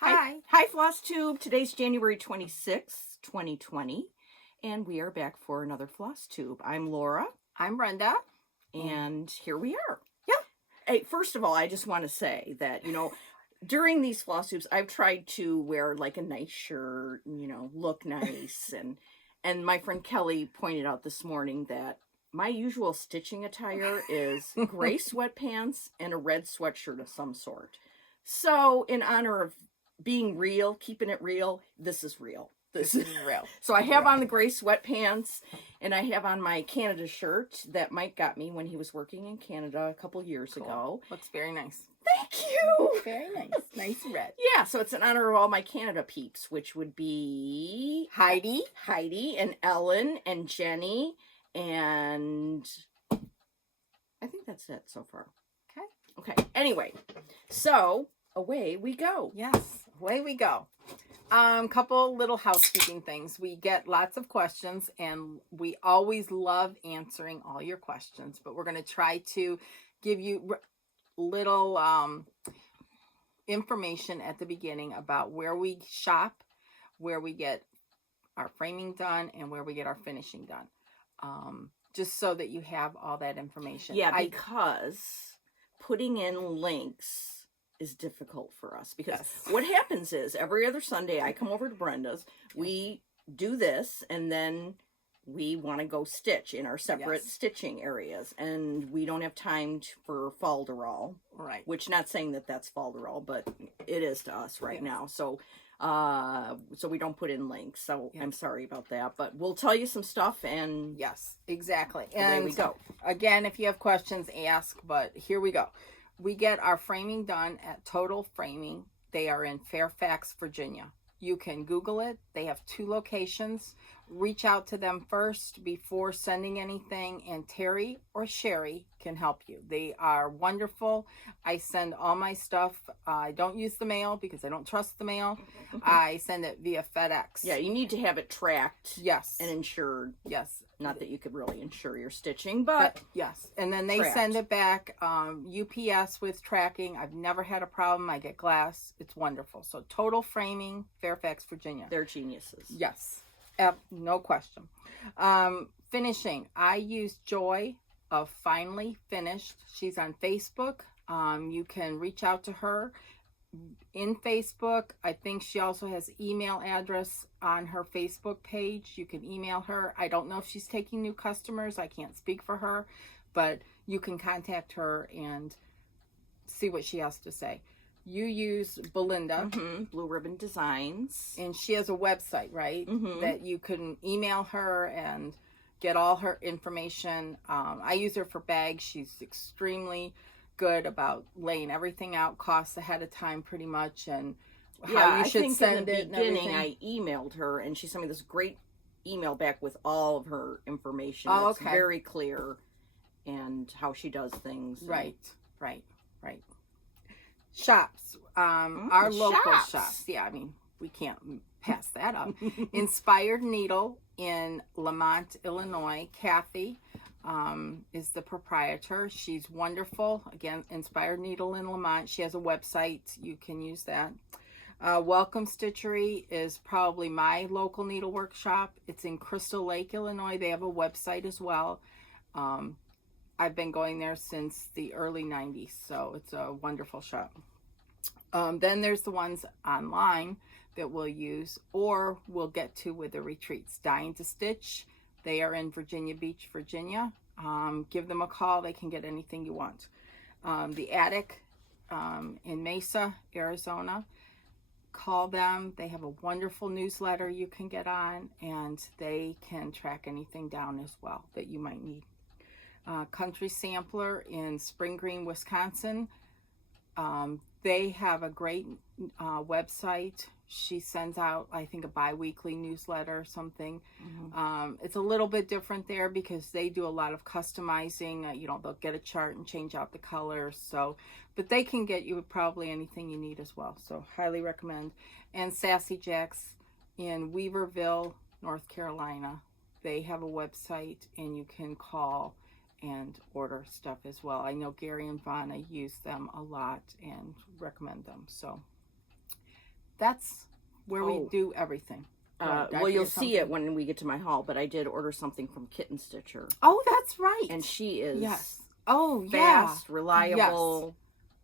Hi, Floss Tube. Today's January 26th, 2020, and we are back for another Floss Tube. I'm Laura, I'm Brenda. and here we are. Yeah. Hey, first of all, I just want to say that, during these Floss Tubes, I've tried to wear like a nice shirt, look nice, and my friend Kelly pointed out this morning that my usual stitching attire is gray sweatpants and a red sweatshirt of some sort. So, in honor of being real, keeping it real, this is real. This is real. So I have on the gray sweatpants, and I have on my Canada shirt that Mike got me when he was working in Canada a couple years ago. Looks very nice. Thank you. Very nice. Nice red. Yeah, so it's in honor of all my Canada peeps, which would be Heidi, and Ellen and Jenny, and I think that's it so far. Okay. Anyway, so away we go. Yes, away we go. Couple little housekeeping things. We get lots of questions, and we always love answering all your questions, but we're going to try to give you little information at the beginning about where we shop, where we get our framing done, and where we get our finishing done. Just so that you have all that information. Yeah, because putting in links is difficult for us, because what happens is every other Sunday I come over to Brenda's, we do this, and then we want to go stitch in our separate stitching areas, and we don't have time for folderol, right? Which, not saying that that's folderol, but it is to us right now. So so we don't put in links, so I'm sorry about that, but we'll tell you some stuff, and yes, exactly. And we go again. If you have questions, ask, but here we go. We get our framing done at Total Framing. They are in Fairfax, Virginia. You can Google it. They have 2 locations. Reach out to them first before sending anything, and Terry or Sherry can help you. They are wonderful. I send all my stuff. I don't use the mail because I don't trust the mail. I send it via FedEx. Yeah, you need to have it tracked. Yes. And insured. Yes. Not that you could really insure your stitching, but yes. And then they send it back UPS with tracking. I've never had a problem. I get glass. It's wonderful. So Total Framing, Fairfax, Virginia. They're geniuses. Yes. No question. Finishing. I use Joy of Finally Finished. She's on Facebook. You can reach out to her in Facebook. I think she also has email address on her Facebook page. You can email her. I don't know if she's taking new customers. I can't speak for her, but you can contact her and see what she has to say. You use Belinda, Blue Ribbon Designs, and she has a website, right? That you can email her and get all her information. I use her for bags. She's extremely good about laying everything out, costs ahead of time, pretty much, and how you should send it. In the beginning, I emailed her, and she sent me this great email back with all of her information. Oh, it's very clear, and how she does things. Right. Shops, our local shops. Yeah, I mean, we can't pass that up. Inspired Needle in Lamont, Illinois. Kathy is the proprietor. She's wonderful. Again, Inspired Needle in Lamont. She has a website. You can use that. Welcome Stitchery is probably my local needlework shop. It's in Crystal Lake, Illinois. They have a website as well. I've been going there since the early 90s, so it's a wonderful shop. Then there's the ones online that we'll use, or we'll get to with the retreats. Dying to Stitch, they are in Virginia Beach, Virginia. Give them a call. They can get anything you want. The Attic in Mesa, Arizona. Call them. They have a wonderful newsletter you can get on, and they can track anything down as well that you might need. Country Sampler in Spring Green, Wisconsin. They have a great website. She sends out, I think, a bi-weekly newsletter or something. It's a little bit different there because they do a lot of customizing. They'll get a chart and change out the colors. But they can get you probably anything you need as well. So highly recommend. And Sassy Jacks in Weaverville, North Carolina. They have a website, and you can call and order stuff as well. I know Gary and Vanna use them a lot and recommend them. So that's where we Oh. do everything. Well, you'll see it when we get to my haul, but I did order something from Kitten Stitcher. Oh, that's right. And she is fast, reliable,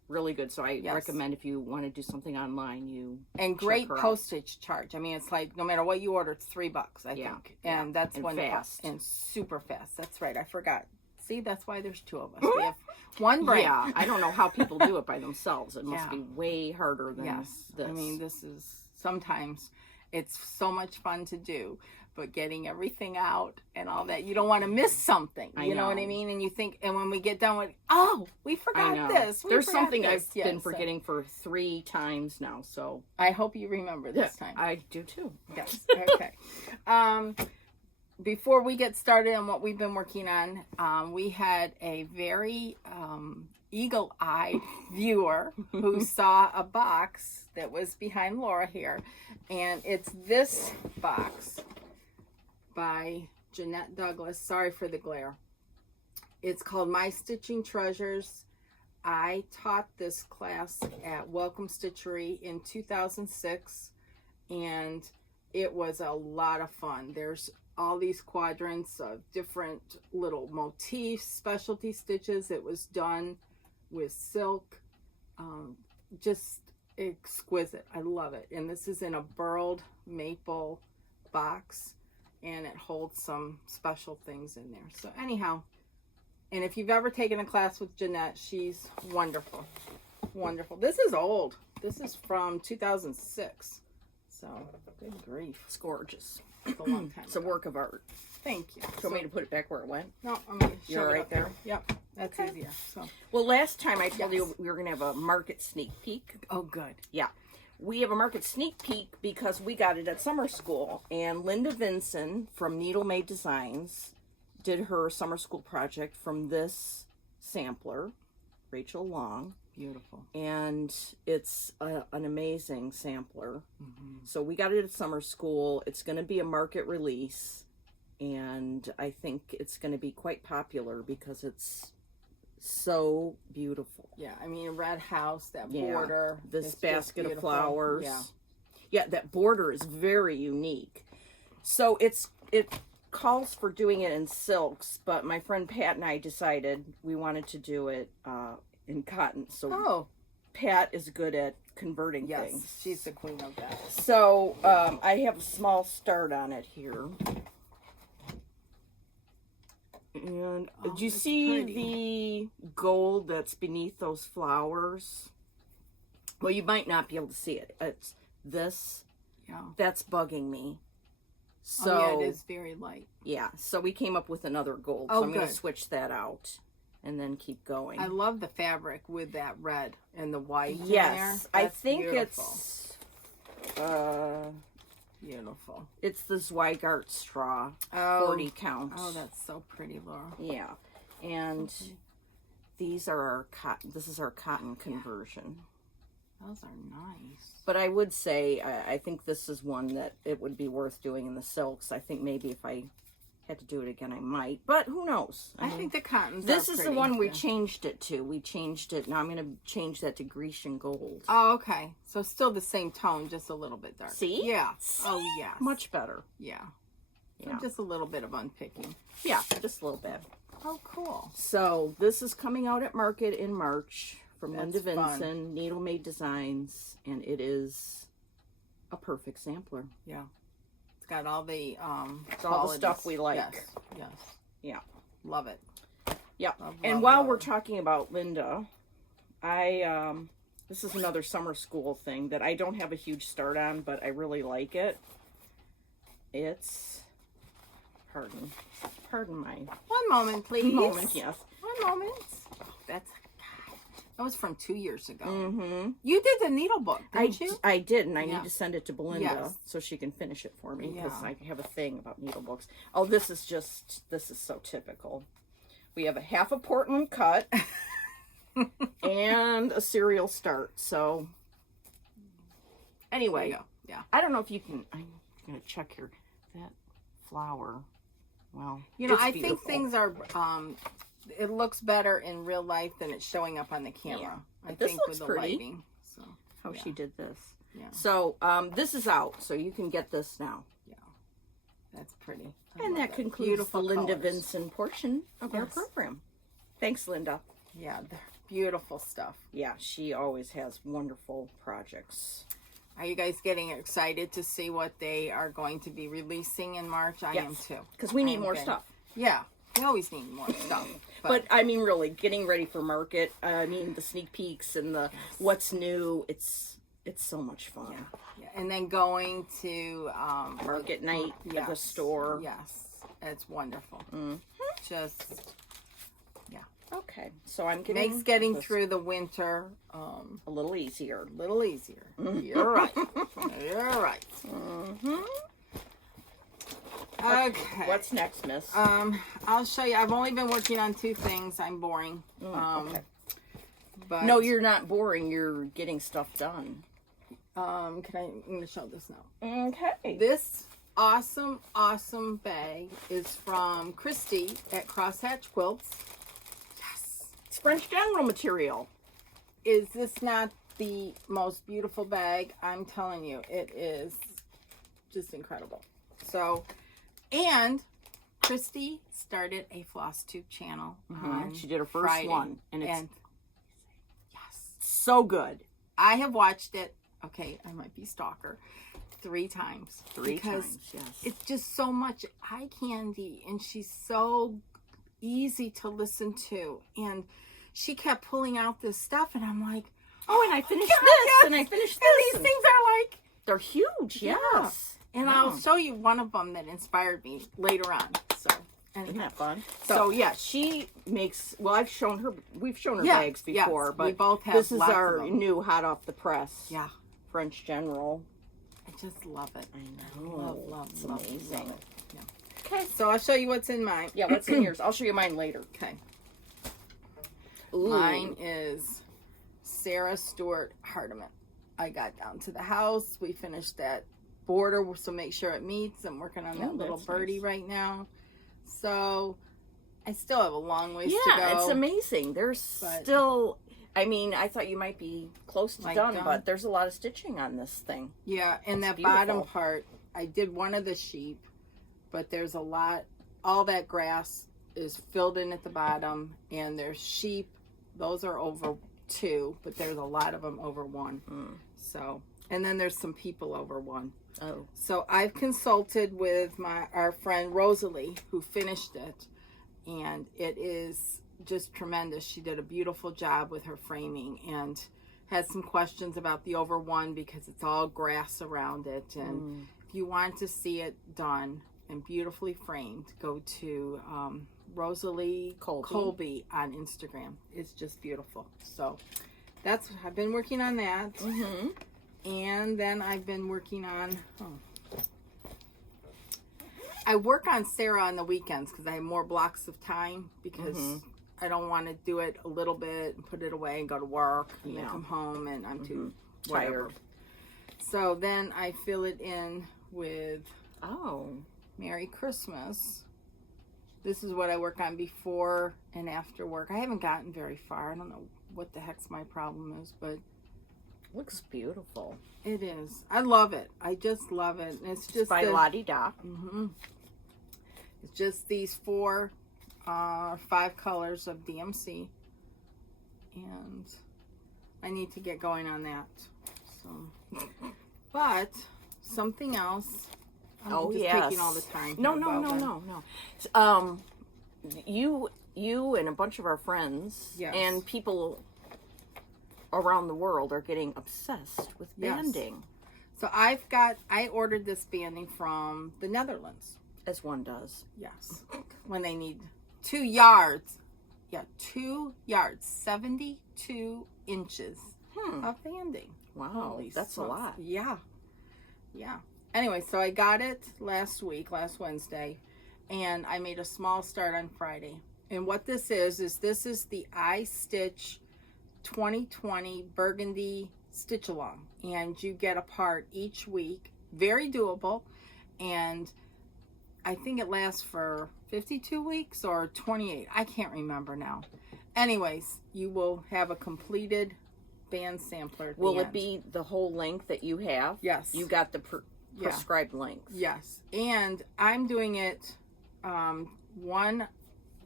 really good. So I Yes. recommend if you want to do something online, you and great her out. postage charge. I mean, it's like no matter what you order, it's $3, I think, and that's And wonderful fast. and super fast. That's right. I forgot. See, that's why there's two of us. We have one brain. Yeah, I don't know how people do it by themselves. It must Yeah. be way harder than Yes. this. I mean, this is sometimes it's so much fun to do, but getting everything out and all that, you don't want to miss something. You know what I know. mean? And you think, and when we get done with, oh, we I forgot know. this. We There's forgot something this. I've been Yes. forgetting for 3 times now. So I hope you remember this time. I do too. Yes. Okay. Before we get started on what we've been working on, we had a very eagle-eyed viewer who saw a box that was behind Laura here, and it's this box by Jeanette Douglas. Sorry for the glare. It's called My Stitching Treasures. I taught this class at Welcome Stitchery in 2006, and it was a lot of fun. There's all these quadrants of different little motifs, specialty stitches. It was done with silk, just exquisite. I love it. And this is in a burled maple box, and it holds some special things in there. So anyhow, and if you've ever taken a class with Jeanette, she's wonderful. Wonderful. This is old. This is from 2006. So, good grief. It's gorgeous. It's a long time It's a ago. work of art. Thank you. Do you want me to put it back where it went? No, I'm going to show You're it right up there. there? Yep, that's Okay. easier. So, Well, last time I told Yes. you we were going to have a market sneak peek. oh, good. Yeah. We have a market sneak peek because we got it at summer school. And Linda Vinson from Needle Made Designs did her summer school project from this sampler, Rachel Long. Beautiful. And it's an amazing sampler. Mm-hmm. So we got it at summer school. It's going to be a market release. And I think it's going to be quite popular because it's so beautiful. Yeah, I mean, red house, that Yeah, border. this it's just basket of beautiful. flowers. Yeah. Yeah, that border is very unique. So it calls for doing it in silks, but my friend Pat and I decided we wanted to do it in cotton. So Oh, Pat is good at converting yes. things. She's the queen of that. So I have a small start on it here. And Oh, do you that's see pretty. the gold that's beneath those flowers? Well, you might not be able to see it. It's this. Yeah. That's bugging me. So Oh, yeah, it is very light. yeah, so we came up with another gold. Oh, so I'm going to good. switch that out and then keep going. I love the fabric with that red and the white in there. Yes, I That's think beautiful. it's Beautiful. it's the Zweigart straw, Oh, 40 counts. oh, that's so pretty, Laura. Yeah, and Okay. these are our cotton. This is our cotton conversion. Those are nice. But I would say I think this is one that it would be worth doing in the silks. I think maybe if I had to do it again, I might. But who knows? I think the cottons this are is the pretty, one we yeah. changed it to. We changed it. Now I'm going to change that to Grecian gold. Oh, okay. So still the same tone, just a little bit darker. See? Yeah. See? Oh, yes. Much better. Yeah. So Yeah. just a little bit of unpicking. Yeah, just a little bit. Oh, cool. So this is coming out at market in March from That's Linda fun. Vinson, Needle Made Designs, and it is a perfect sampler. Yeah. It's got all the It's all the stuff we like. Yes. Yes. Yeah. Love it. Yeah. Love, And love, while love. we're talking about Linda, this is another summer school thing that I don't have a huge start on, but I really like it. It's pardon my One moment, please. moment, yes. One moment. Oh, that was from 2 years ago. Mm-hmm. You did the needle book, didn't you? I did, and I Yeah. need to send it to Belinda Yes. so she can finish it for me because Yeah. I have a thing about needle books. Oh, this is so typical. We have a half a Portland cut and a serial start. So There anyway, you go. Yeah. I don't know if you can. I'm gonna check here. That flower. Well, You know, it's I think beautiful. things are. It looks better in real life than it's showing up on the camera. Yeah. I This think looks with the pretty. lighting. So How yeah. she did this. Yeah. So this is out, so you can get this now. Yeah. That's pretty. And that concludes Beautiful the Linda colors. Vinson portion of our Yes. program. Thanks, Linda. Yeah, they're beautiful stuff. Yeah, she always has wonderful projects. Are you guys getting excited to see what they are going to be releasing in March? I am too. Because we need I'm more good. stuff. Yeah, we always need more stuff. But I mean, really, getting ready for market. I mean, the sneak peeks and the what's new. It's so much fun. Yeah. And then going to Market night at the store. Yes, it's wonderful. Just Okay, so I'm makes getting through the winter a little easier. You're right. You're right. Okay. What's next, Miss? I'll show you. I've only been working on 2 things. I'm boring. Okay. But No, you're not boring. You're getting stuff done. I'm going to show this now. Okay. This awesome bag is from Christy at Crosshatch Quilts. Yes. It's French General material. Is this not the most beautiful bag? I'm telling you, it is just incredible. So, and Christy started a floss tube channel. She did her first Friday, one, and it's yes, so good. I have watched it. Okay, I might be stalker 3 times. Because yes. It's just so much eye candy, and she's so easy to listen to. And she kept pulling out this stuff, and I'm like, oh, and I finished this, and I finished this. And these things are like, they're huge. Yeah. Yes. and I'll show you one of them that inspired me later on. So, Isn't anyhow. that fun? So- So yeah, she makes. Well, we've shown her Yeah, bags before, yes, but we both have this is lots of our them. new hot off the press. Yeah, French General. I just love it. I know. Love, It's love, amazing. love it. Yeah. Okay, so I'll show you what's in mine. Yeah, what's in yours? I'll show you mine later. Okay. Ooh. Mine is Sarah Stewart Hardiman. I got down to the house. We finished that border, so make sure it meets. I'm working on that Oh, little that's birdie nice. right now. So I still have a long ways to Yeah, go. it's amazing. There's But- still. I mean, I thought you might be close to Like done, done? but there's a lot of stitching on this thing. Yeah, and that beautiful. bottom part, I did one of the sheep, but there's a lot, all that grass is filled in at the bottom, and there's sheep, those are over 2, but there's a lot of them over 1. So, and then there's some people over 1. Oh. So I've consulted with our friend Rosalie, who finished it, and it is just tremendous. She did a beautiful job with her framing, and had some questions about the over 1 because it's all grass around it. And if you want to see it done and beautifully framed, go to Rosalie Colby on Instagram. It's just beautiful. So that's, I've been working on that. And then I've been working on, I work on Sarah on the weekends because I have more blocks of time, because I don't want to do it a little bit and put it away and go to work and then come home and I'm too tired. So then I fill it in with Merry Christmas. This is what I work on before and after work. I haven't gotten very far. I don't know what the heck's my problem is, but Looks beautiful. it is. I love it. I just love it. And it's just By Lottie Da. It's just these 4, 5 colors of DMC, and I need to get going on that. So, but something else. I'm just taking all the time. No. You and a bunch of our friends and people around the world are getting obsessed with banding. So I ordered this banding from the Netherlands. As one does. Yes. When they need 2 yards. Yeah, 2 yards. 72 inches of banding. Wow, Holy that's smokes. a lot. Yeah. Yeah. Anyway, so I got it last Wednesday, and I made a small start on Friday. And what this is this is the iStitch 2020 Burgundy Stitch Along. And you get a part each week. Very doable. And I think it lasts for 52 weeks or 28. I can't remember now. Anyways, you will have a completed band sampler at Will the it end. be the whole length that you have? Yes. You got the prescribed length. Yes. And I'm doing it one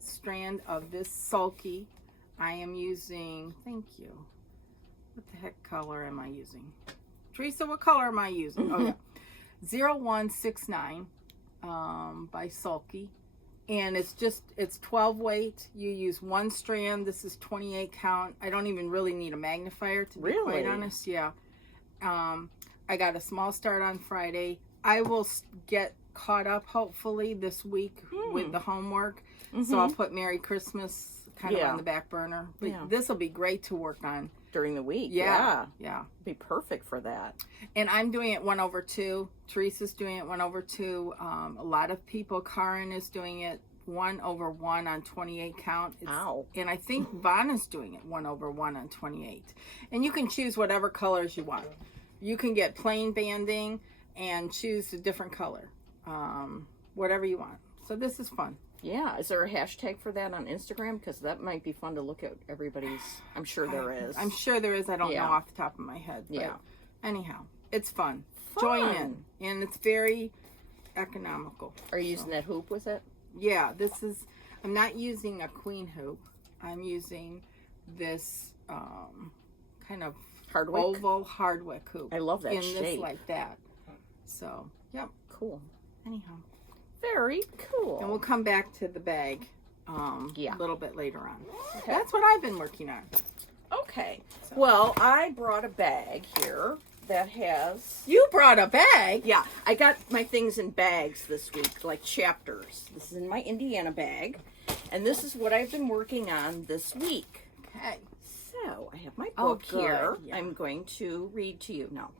strand of this sulky. I am using, thank you. What the heck color am I using? Teresa, what color am I using? Oh, yeah. 0169 by Sulky. And it's 12 weight. You use one strand. This is 28 count. I don't even really need a magnifier, to be quite honest. Yeah. I got a small start on Friday. I will get caught up, hopefully, this week with the homework. So I'll put Merry Christmas kind of on the back burner. But this will be great to work on. During the week. Yeah. Be perfect for that. And I'm doing it 1/2. Teresa's doing it 1/2. A lot of people, Karen is doing it 1/1 on 28 count. Ow. And I think Vanna's doing it 1/1 on 28. And you can choose whatever colors you want. You can get plain banding and choose a different color. Whatever you want. So this is fun. Yeah. Is there a hashtag for that on Instagram? Because that might be fun to look at everybody's. I'm sure there is. I'm sure there is. I don't know off the top of my head. But anyhow, it's fun. Join in. And it's very economical. Are you using that hoop with it? Yeah. I'm not using a queen hoop. I'm using this kind of Hardwick? oval Hardwick hoop. I love that in shape. this like that. So, yep. Cool. Anyhow. Very cool. And we'll come back to the bag a little bit later on. Okay. That's what I've been working on. Okay. So. Well, I brought a bag here that has... You brought a bag? Yeah. I got my things in bags this week, like chapters. This is in my Indiana bag. And this is what I've been working on this week. Okay. So, I have my book here. Yeah. I'm going to read to you. No.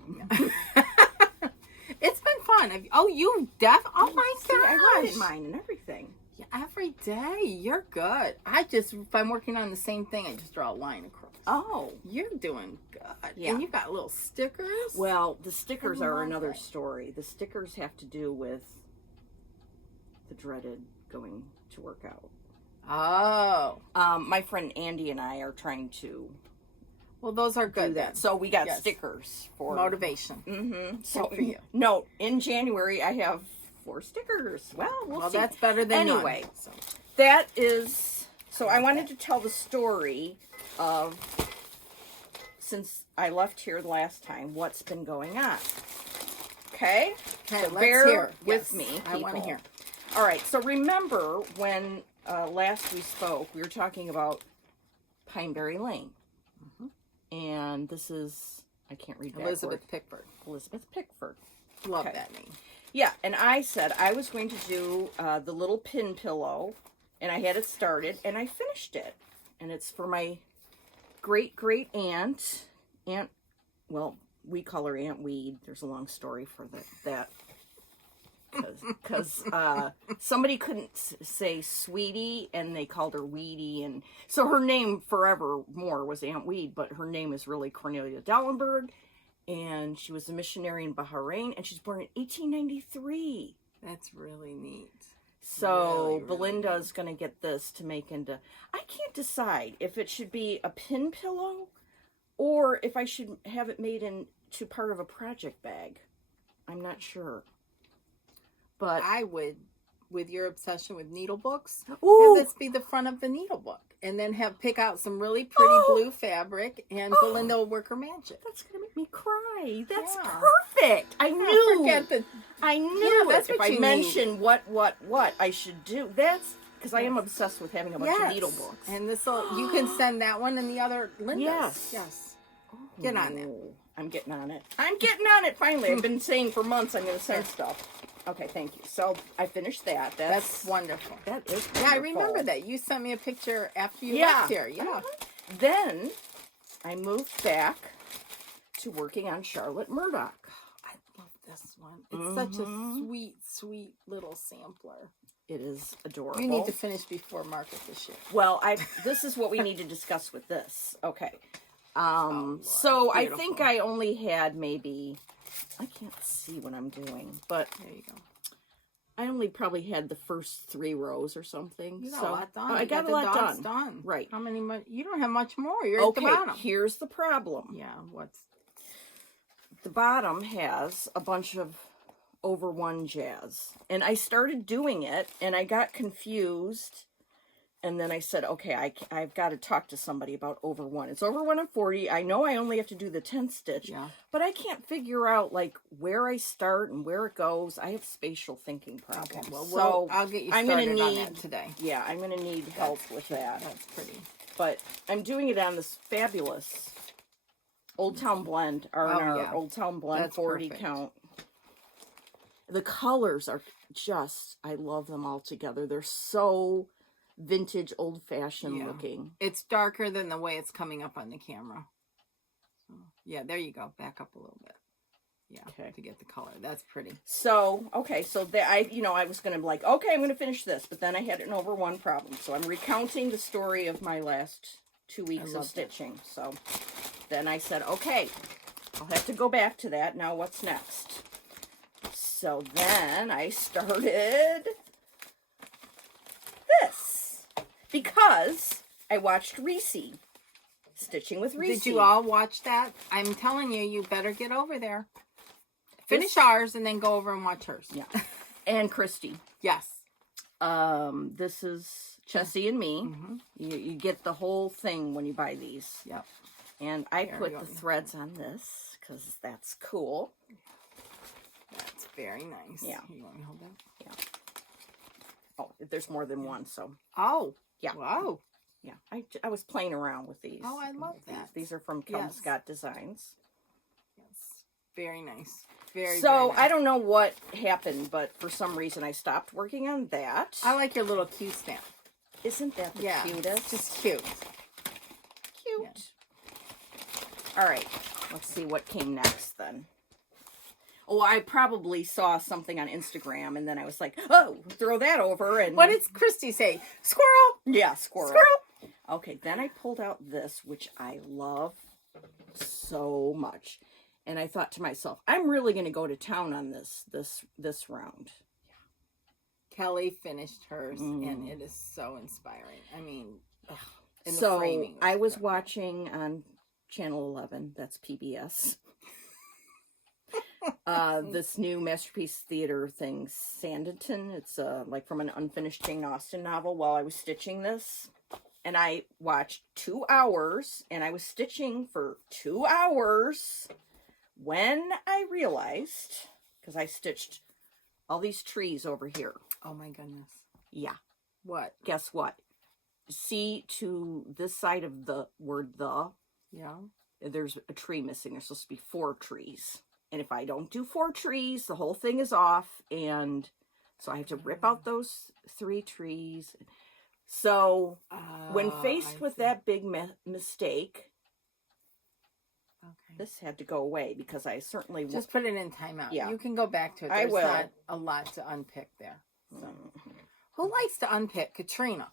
It's been fun. You oh my gosh. I wrote mine and everything. Yeah, every day. You're good. If I'm working on the same thing, I just draw a line across. Oh. You're doing good. Yeah. And you got little stickers. Well, the stickers are another story. The stickers have to do with the dreaded going to work out. Oh. My friend Andy and I are trying to Well, those are good then. So we got stickers for motivation. Mm-hmm. So good for you. No, in January I have 4 stickers. Well, we'll see. That's better than anyway. None, so. That is. So I wanted to tell the story of since I left here the last time, what's been going on. Okay. Okay, so let's bear hear. with me. I want to hear. All right. So remember when last we spoke, we were talking about Pineberry Lane. And this is, I can't read that Elizabeth word. Pickford. Elizabeth Pickford. Love that name. Yeah, and I said I was going to do the little pin pillow, and I had it started, and I finished it. And it's for my great-great aunt. Well, we call her Aunt Weed. There's a long story for that. Because somebody couldn't say Sweetie, and they called her Weedy, and so her name forevermore was Aunt Weed, but her name is really Cornelia Dallenberg, and she was a missionary in Bahrain, and she's born in 1893. That's really neat. So really Belinda's going to get this to make into... I can't decide if it should be a pin pillow, or if I should have it made into part of a project bag. I'm not sure. But I would, with your obsession with needle books, Ooh. have this be the front of the needle book. And then pick out some really pretty blue fabric, and Belinda will work her magic. That's going to make me cry. That's Yeah. perfect. I knew. I knew that's it. what If I you mentioned what I should do. That's because I am obsessed with having a bunch of needle books. And you can send that one and the other Linda's. Yes. Get on that. I'm getting on it. I'm getting on it finally. I've been saying for months I'm going to send stuff. Okay, thank you. So I finished that. That's wonderful. That is wonderful. Yeah, I remember that. You sent me a picture after you left here. Yeah. Then I moved back to working on Charlotte Murdoch. I love this one. It's such a sweet, sweet little sampler. It is adorable. You need to finish before market this year. Well, this is what we need to discuss with this. Okay. So I think I only had maybe... I can't see what I'm doing, but there you I only probably had the first 3 rows or something. You got so a lot done. I got a lot done. Right. How many? You don't have much more. You're at the Okay, bottom. here's the problem. Yeah. What's The bottom has a bunch of over one jazz. And I started doing it, and I got confused. And then I said, okay, I've got to talk to somebody about over one. It's over 1 and 40. I know I only have to do the 10 stitch, but I can't figure out like where I start and where it goes. I have spatial thinking problems. Okay, well, so I'll get you started on that today. Yeah, I'm going to need help with that. That's pretty. But I'm doing it on this fabulous Old Town Blend, R&R Old Town Blend. That's 40 perfect. Count. The colors are just, I love them all together. They're so vintage, old-fashioned looking. It's darker than the way it's coming up on the camera. So, yeah, there you go. Back up a little bit. Yeah, okay. To get the color. That's pretty. So, okay, so I was going to be like, okay, I'm going to finish this, but then I had an over one problem. So I'm recounting the story of my last 2 weeks of stitching. So then I said, okay, I'll have to go back to that. Now what's next? So then I started this. Because I watched Reese, Stitching with Reese. Did you all watch that? I'm telling you, you better get over there. Finish ours and then go over and watch hers. Yeah. And Christy. Yes. This is Chessie and me. Mm-hmm. You get the whole thing when you buy these. Yep. And I put the threads on this because that's cool. That's very nice. Yeah. You want me to hold that? Yeah. Oh, there's more than one, so. Oh. Yeah. Wow. Yeah. I was playing around with these. Oh, I love that. These are from Kelm Scott Designs. Yes. Very nice. Very So, nice. I don't know what happened, but for some reason I stopped working on that. I like your little Q stamp. Isn't that the cutest? It's just cute. Cute. Yeah. All right. Let's see what came next then. Oh, I probably saw something on Instagram, and then I was like, oh, throw that over. And what did Christy say? Squirrel? Yeah, squirrel. Squirrel. Okay, then I pulled out this, which I love so much. And I thought to myself, I'm really going to go to town on this round. Kelly finished hers, and it is so inspiring. I mean, so I was watching on Channel 11, that's PBS. This new Masterpiece Theater thing, Sanditon. It's like from an unfinished Jane Austen novel while I was stitching this. And I watched 2 hours, and I was stitching for 2 hours when I realized, because I stitched all these trees over here. Oh my goodness. Yeah. What? Guess what? See to this side of the word the. Yeah. There's a tree missing. There's supposed to be 4 trees. And if I don't do 4 trees, the whole thing is off. And so I have to rip out those 3 trees. So when faced with that big mistake, this had to go away because I certainly... Just put it in timeout. Yeah. You can go back to it. There's not a lot to unpick there. So. Who likes to unpick? Katrina.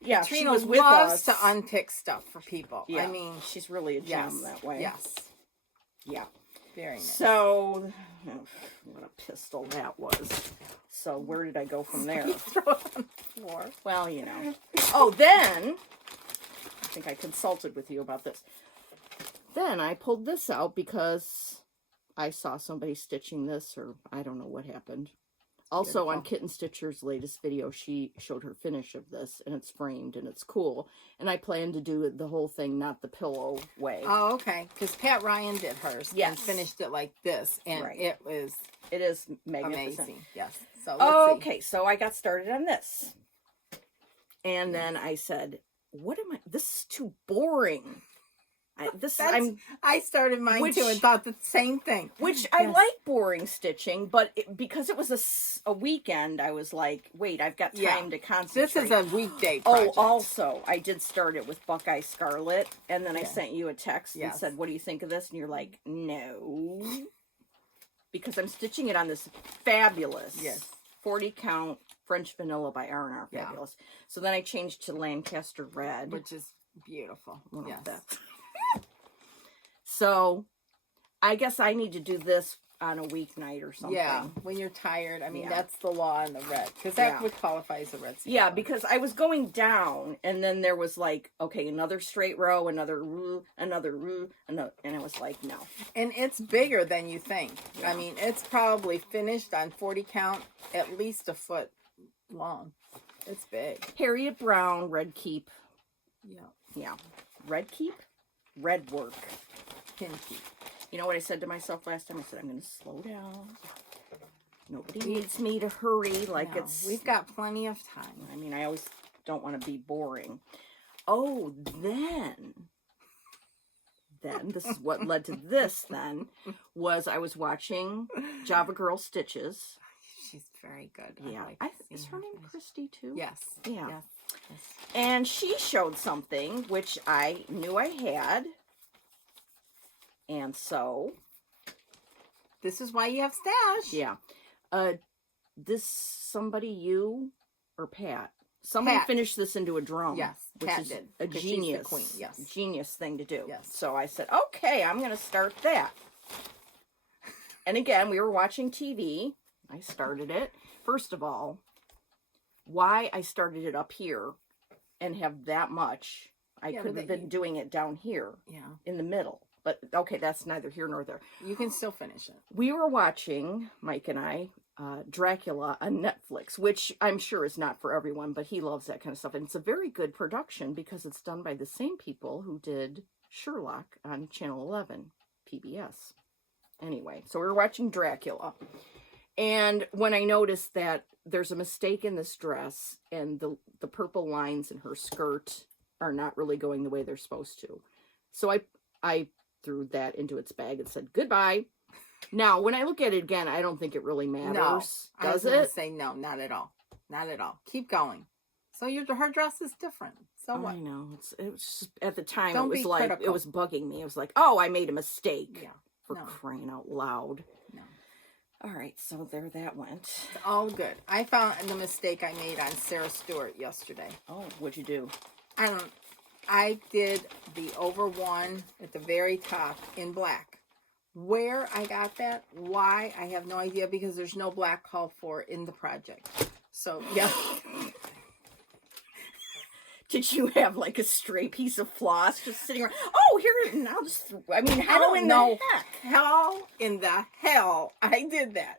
Yeah, Katrina she was with loves us. to unpick stuff for people. Yeah. I mean... She's really a gem that way. Yes. Yeah. Very nice. So, what a pistol that was. So, where did I go from there? You throw it on the floor. Well, you know. Oh, then, I think I consulted with you about this. Then I pulled this out because I saw somebody stitching this, or I don't know what happened. Also, on Kitten Stitcher's latest video, she showed her finish of this, and it's framed, and it's cool. And I plan to do the whole thing, not the pillow way. Oh, okay. Because Pat Ryan did hers and finished it like this, and it is magnificent. Amazing. Yes. So let's see. So I got started on this. And then I said, what am I... This is too boring. I started mine too and thought the same thing. Which I like boring stitching, but because it was a weekend, I was like, wait, I've got time to concentrate. This is a weekday project. Oh, also, I did start it with Buckeye Scarlet, and then I sent you a text and said, what do you think of this? And you're like, no. Because I'm stitching it on this fabulous 40 count French Vanilla by R&R Fabulous. So then I changed to Lancaster Red. Which is beautiful. So, I guess I need to do this on a weeknight or something. Yeah, when you're tired. I mean, Yeah. that's the law in the red. Because that Yeah. would qualify as a red zebra. Yeah, because I was going down, and then there was like, okay, another straight row, another, and I was like, no. And it's bigger than you think. Yeah. I mean, it's probably finished on 40 count, at least a foot long. It's big. Harriet Brown, Red Keep. Yeah. Yeah. Red Keep? Red work. Pin keep. You know what I said to myself last time? I said, I'm going to slow down. Nobody needs me to hurry like No, it's... we've got plenty of time. I mean, I always don't want to be boring. Oh, then, this is what led to this then, was I was watching Java Girl Stitches. She's very good. Yeah. Is her name Christy too? Yes. Yeah. Yes. Yes. And she showed something which I knew I had. And so, This is why you have stash. yeah. Somebody, you or Pat? Somebody Pat. finished this into a drum. Yes, which Pat is did, a 'cause she's the genius, queen, yes. genius thing to do. Yes. So I said, okay, I'm going to start that. And again, we were watching TV. I started it. First of all, why I started it up here and have that much, I Yeah, could but have been doing it down here Yeah. in the middle. But okay, that's neither here nor there. You can still finish it. We were watching, Mike and I, Dracula on Netflix, which I'm sure is not for everyone, but he loves that kind of stuff. And it's a very good production because it's done by the same people who did Sherlock on Channel 11, PBS. Anyway, so we were watching Dracula. And when I noticed that there's a mistake in this dress and the purple lines in her skirt are not really going the way they're supposed to. So I threw that into its bag and said, goodbye. Now, when I look at it again, I don't think it really matters. No. I was Does gonna it? say no, not at all. Not at all. Keep going. So her dress is different. So what? I know. It was just, at the time, Don't it was be like, critical. it was bugging me. It was like, oh, I made a mistake. Yeah. For No. crying out loud. No. All right, so there that went. It's all good. I found the mistake I made on Sarah Stewart yesterday. Oh, what'd you do? I did the over one at the very top in black. Where I got that, why, I have no idea, because there's no black called for in the project. So, yeah. Did you have like a stray piece of floss just sitting around? Oh, here, and I'll just, I mean, I how don't in know the heck? how in the hell I did that.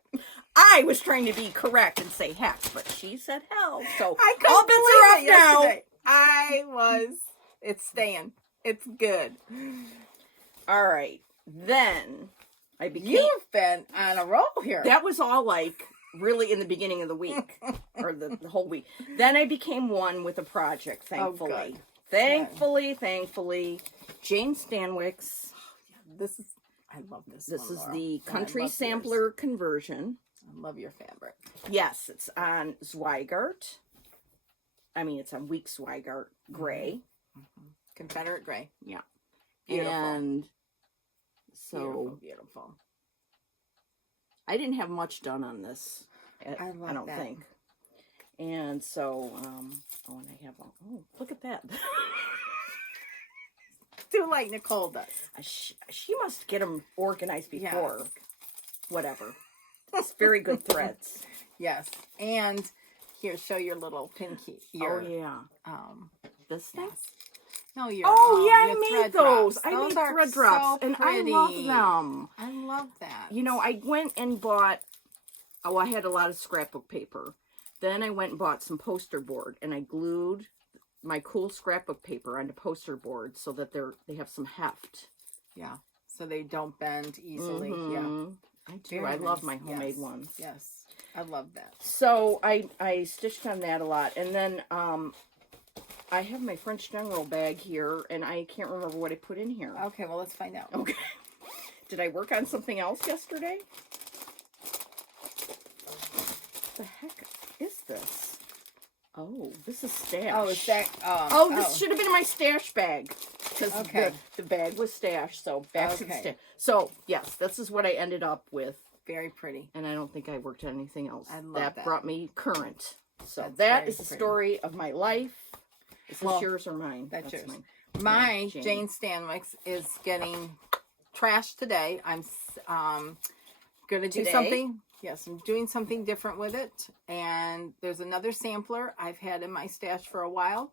I was trying to be correct and say heck, but she said hell. So I all couldn't bets believe are it off yesterday. It's staying. It's good. now. All right, then I became. You've been on a roll here. That was all like really in the beginning of the week or the whole week. Then I became one with a project, thankfully. Oh, good. Thankfully. Jane Stanwyck's. I love this. This one, is Laura. the I country love sampler yours. conversion. I love your fabric. Yes, it's on Zweigart. I mean, it's on Week Zweigart gray. Mm-hmm. Confederate gray. Yeah. Beautiful. And so beautiful. I didn't have much done on this. I love don't that. think. And so, and I have, look at that. Do like Nicole does. She must get them organized before. Yes. Whatever. It's very good threads. Yes. And here, show your little pinky. Oh, yeah. This thing? Yes. No, your I your made thread those. drops. I Those made are thread drops, so and pretty. I love them. I love that. You know, I went and bought, I had a lot of scrapbook paper. Then I went and bought some poster board, and I glued my cool scrapbook paper onto poster board so that they have some heft. Yeah. So they don't bend easily. Mhm. Yeah. I do. Very I love nice. my homemade Yes. ones. Yes. I love that. So I stitched on that a lot, and then I have my French General bag here, and I can't remember what I put in here. Okay, well, let's find out. Okay. Did I work on something else yesterday? What the heck is this? Oh, this is stash. Oh, is that... This should have been in my stash bag. Because Okay. the bag was stashed, so back to the Okay. stash. So, yes, this is what I ended up with. Very pretty. And I don't think I worked on anything else. I love that. Brought me current. So That's that very is the pretty. story of my life. Is this Well, yours or mine? That's yours. mine. My Yeah, Jane Stanwyck's is getting trashed today. I'm gonna do Today? something. Yes, I'm doing something different with it. And there's another sampler I've had in my stash for a while.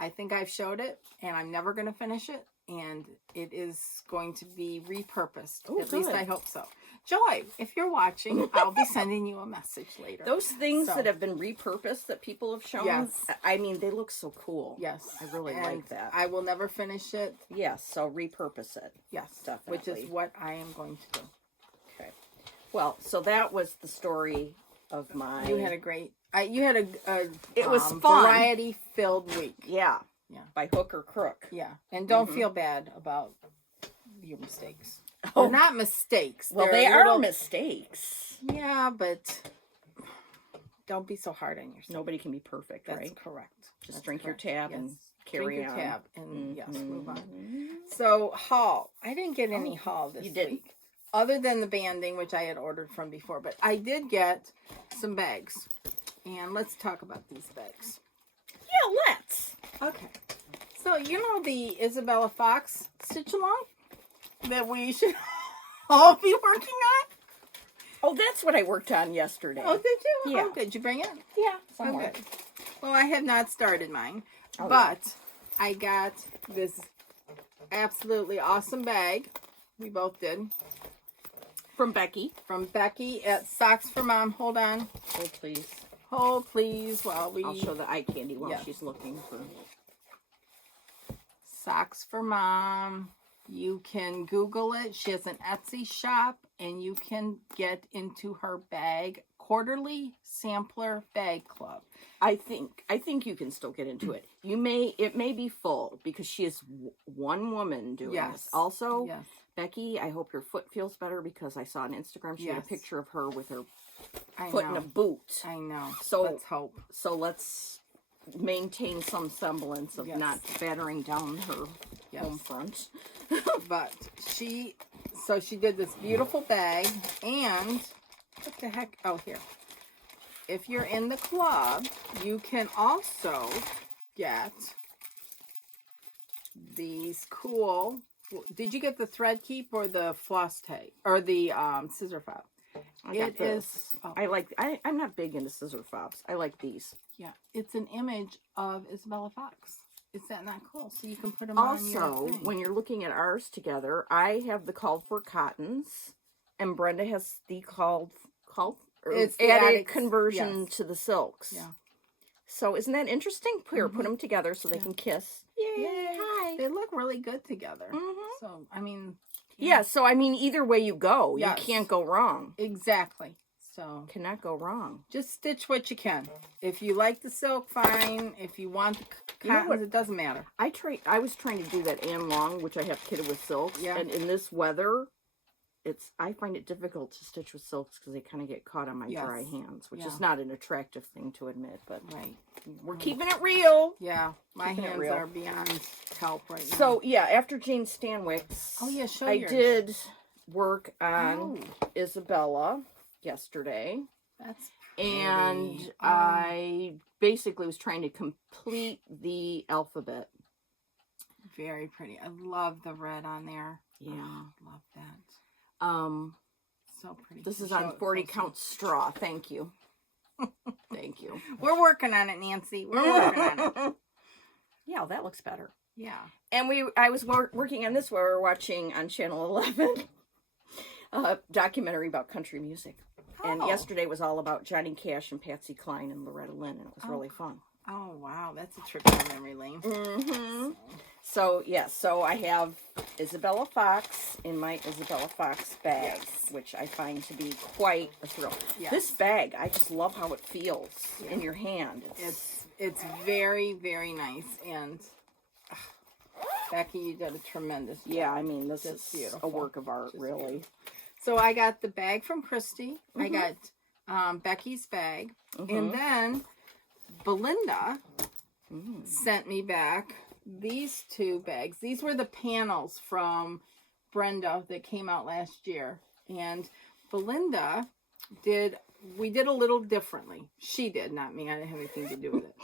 I think I've showed it, and I'm never gonna finish it. And it is going to be repurposed. Oh, At least good. I hope so. Joy, if you're watching, I'll be sending you a message later. Those things So- that have been repurposed that people have shown, Yes. I mean, they look so cool. Yes. I really And like that. I will never finish it. Yes, so repurpose it. Yes. Definitely. Which is what I am going to do. Okay. Well, so that was the story of my... You had a great... you had a It was fun. variety-filled week. Yeah. Yeah. By hook or crook. Yeah. And don't feel bad about your mistakes. Oh. They're not mistakes. Well, They're they little- are mistakes. Yeah, but don't be so hard on yourself. Nobody can be perfect, That's right? correct. Just That's drink correct. your tab Yes. and carry Drink your on. tab and yes, move on. Mhm. So haul. I didn't get any haul this you didn't? week. Other than the banding, which I had ordered from before. But I did get some bags. And let's talk about these bags. Yeah, let's. Okay. So, you know the Isabella Fox stitch along that we should all be working on? Oh, that's what I worked on yesterday. Oh, did you? Yeah. Oh, good. Did you bring it? yeah, Oh, somewhere. good. Well, I have not started mine. Oh, but I got this absolutely awesome bag. We both did. From Becky. From Becky at Socks for Mom. Hold on. Oh, please. Hold, please, while we... I'll show the eye candy while Yes. she's looking for... Socks for Mom. You can Google it. She has an Etsy shop, and you can get into her bag quarterly sampler bag club. I think you can still get into it. It may be full because she is one woman doing Yes. this. Also, Yes. Becky, I hope your foot feels better because I saw on Instagram she had a Yes. picture of her with her I foot know. in a boot. I know. So- let's hope. So let's maintain some semblance of Yes. not battering down her Yes. home front. But she did this beautiful bag, and what the heck? Oh, here. If you're in the club, you can also get these cool. Did you get the thread keep or the floss tag or the scissor fob? I got It this. is- oh. I'm not big into scissor fobs. I like these. Yeah, it's an image of Isabella Fox. Is that not cool? So you can put them on your Also, thing. when you're looking at ours together, I have the called for cottons, and Brenda has the It's the added added- conversion yes. to the silks. Yeah. So isn't that interesting? Here, put them together so they Yeah. can kiss. Yay! Hi. They look really good together. Mhm. So, I mean... Yeah. So I mean, either way you go, Yes. you can't go wrong. Exactly. So, Cannot go wrong. just stitch what you can. If you like the silk, fine. If you want the You know cottons, what? it doesn't matter. I was trying to do that Ann Long, which I have kitted with silks, Yeah. and in this weather, I find it difficult to stitch with silks because they kind of get caught on my Yes. dry hands, which Yeah. is not an attractive thing to admit, but Right. we're keeping it real. Yeah. My Keeping it hands real. are beyond help right now. So yeah, after Jane Stanwyck's, Oh, yeah, show I yours. did work on Oh, Isabella yesterday, that's and pretty. I basically was trying to complete the alphabet. Very pretty. I love the red on there. Yeah. Oh, love that. So pretty. This is Show on it 40 closer. count straw. Thank you. Thank you. We're working on it, Nancy. We're working on it. Yeah, that looks better. Yeah. And I was working on this while we were watching on Channel 11 a documentary about country music. And Oh. yesterday was all about Johnny Cash and Patsy Cline and Loretta Lynn, and it was really fun. Oh, wow. That's a trip down memory lane. Mm-hmm. So, yes, so I have Isabella Fox in my Isabella Fox bag, Yes. which I find to be quite a thrill. Yes. This bag, I just love how it feels in your hand. It's very, very nice. And Becky, you did a tremendous job. Yeah, I mean, this Just is beautiful. a work of art, Just really. beautiful. So I got the bag from Christy. I Mhm. got Becky's bag. Mhm. And then Belinda Mm. sent me back these two bags. These were the panels from Brenda that came out last year. And Belinda we did a little differently. She did, not me. I didn't have anything to do with it.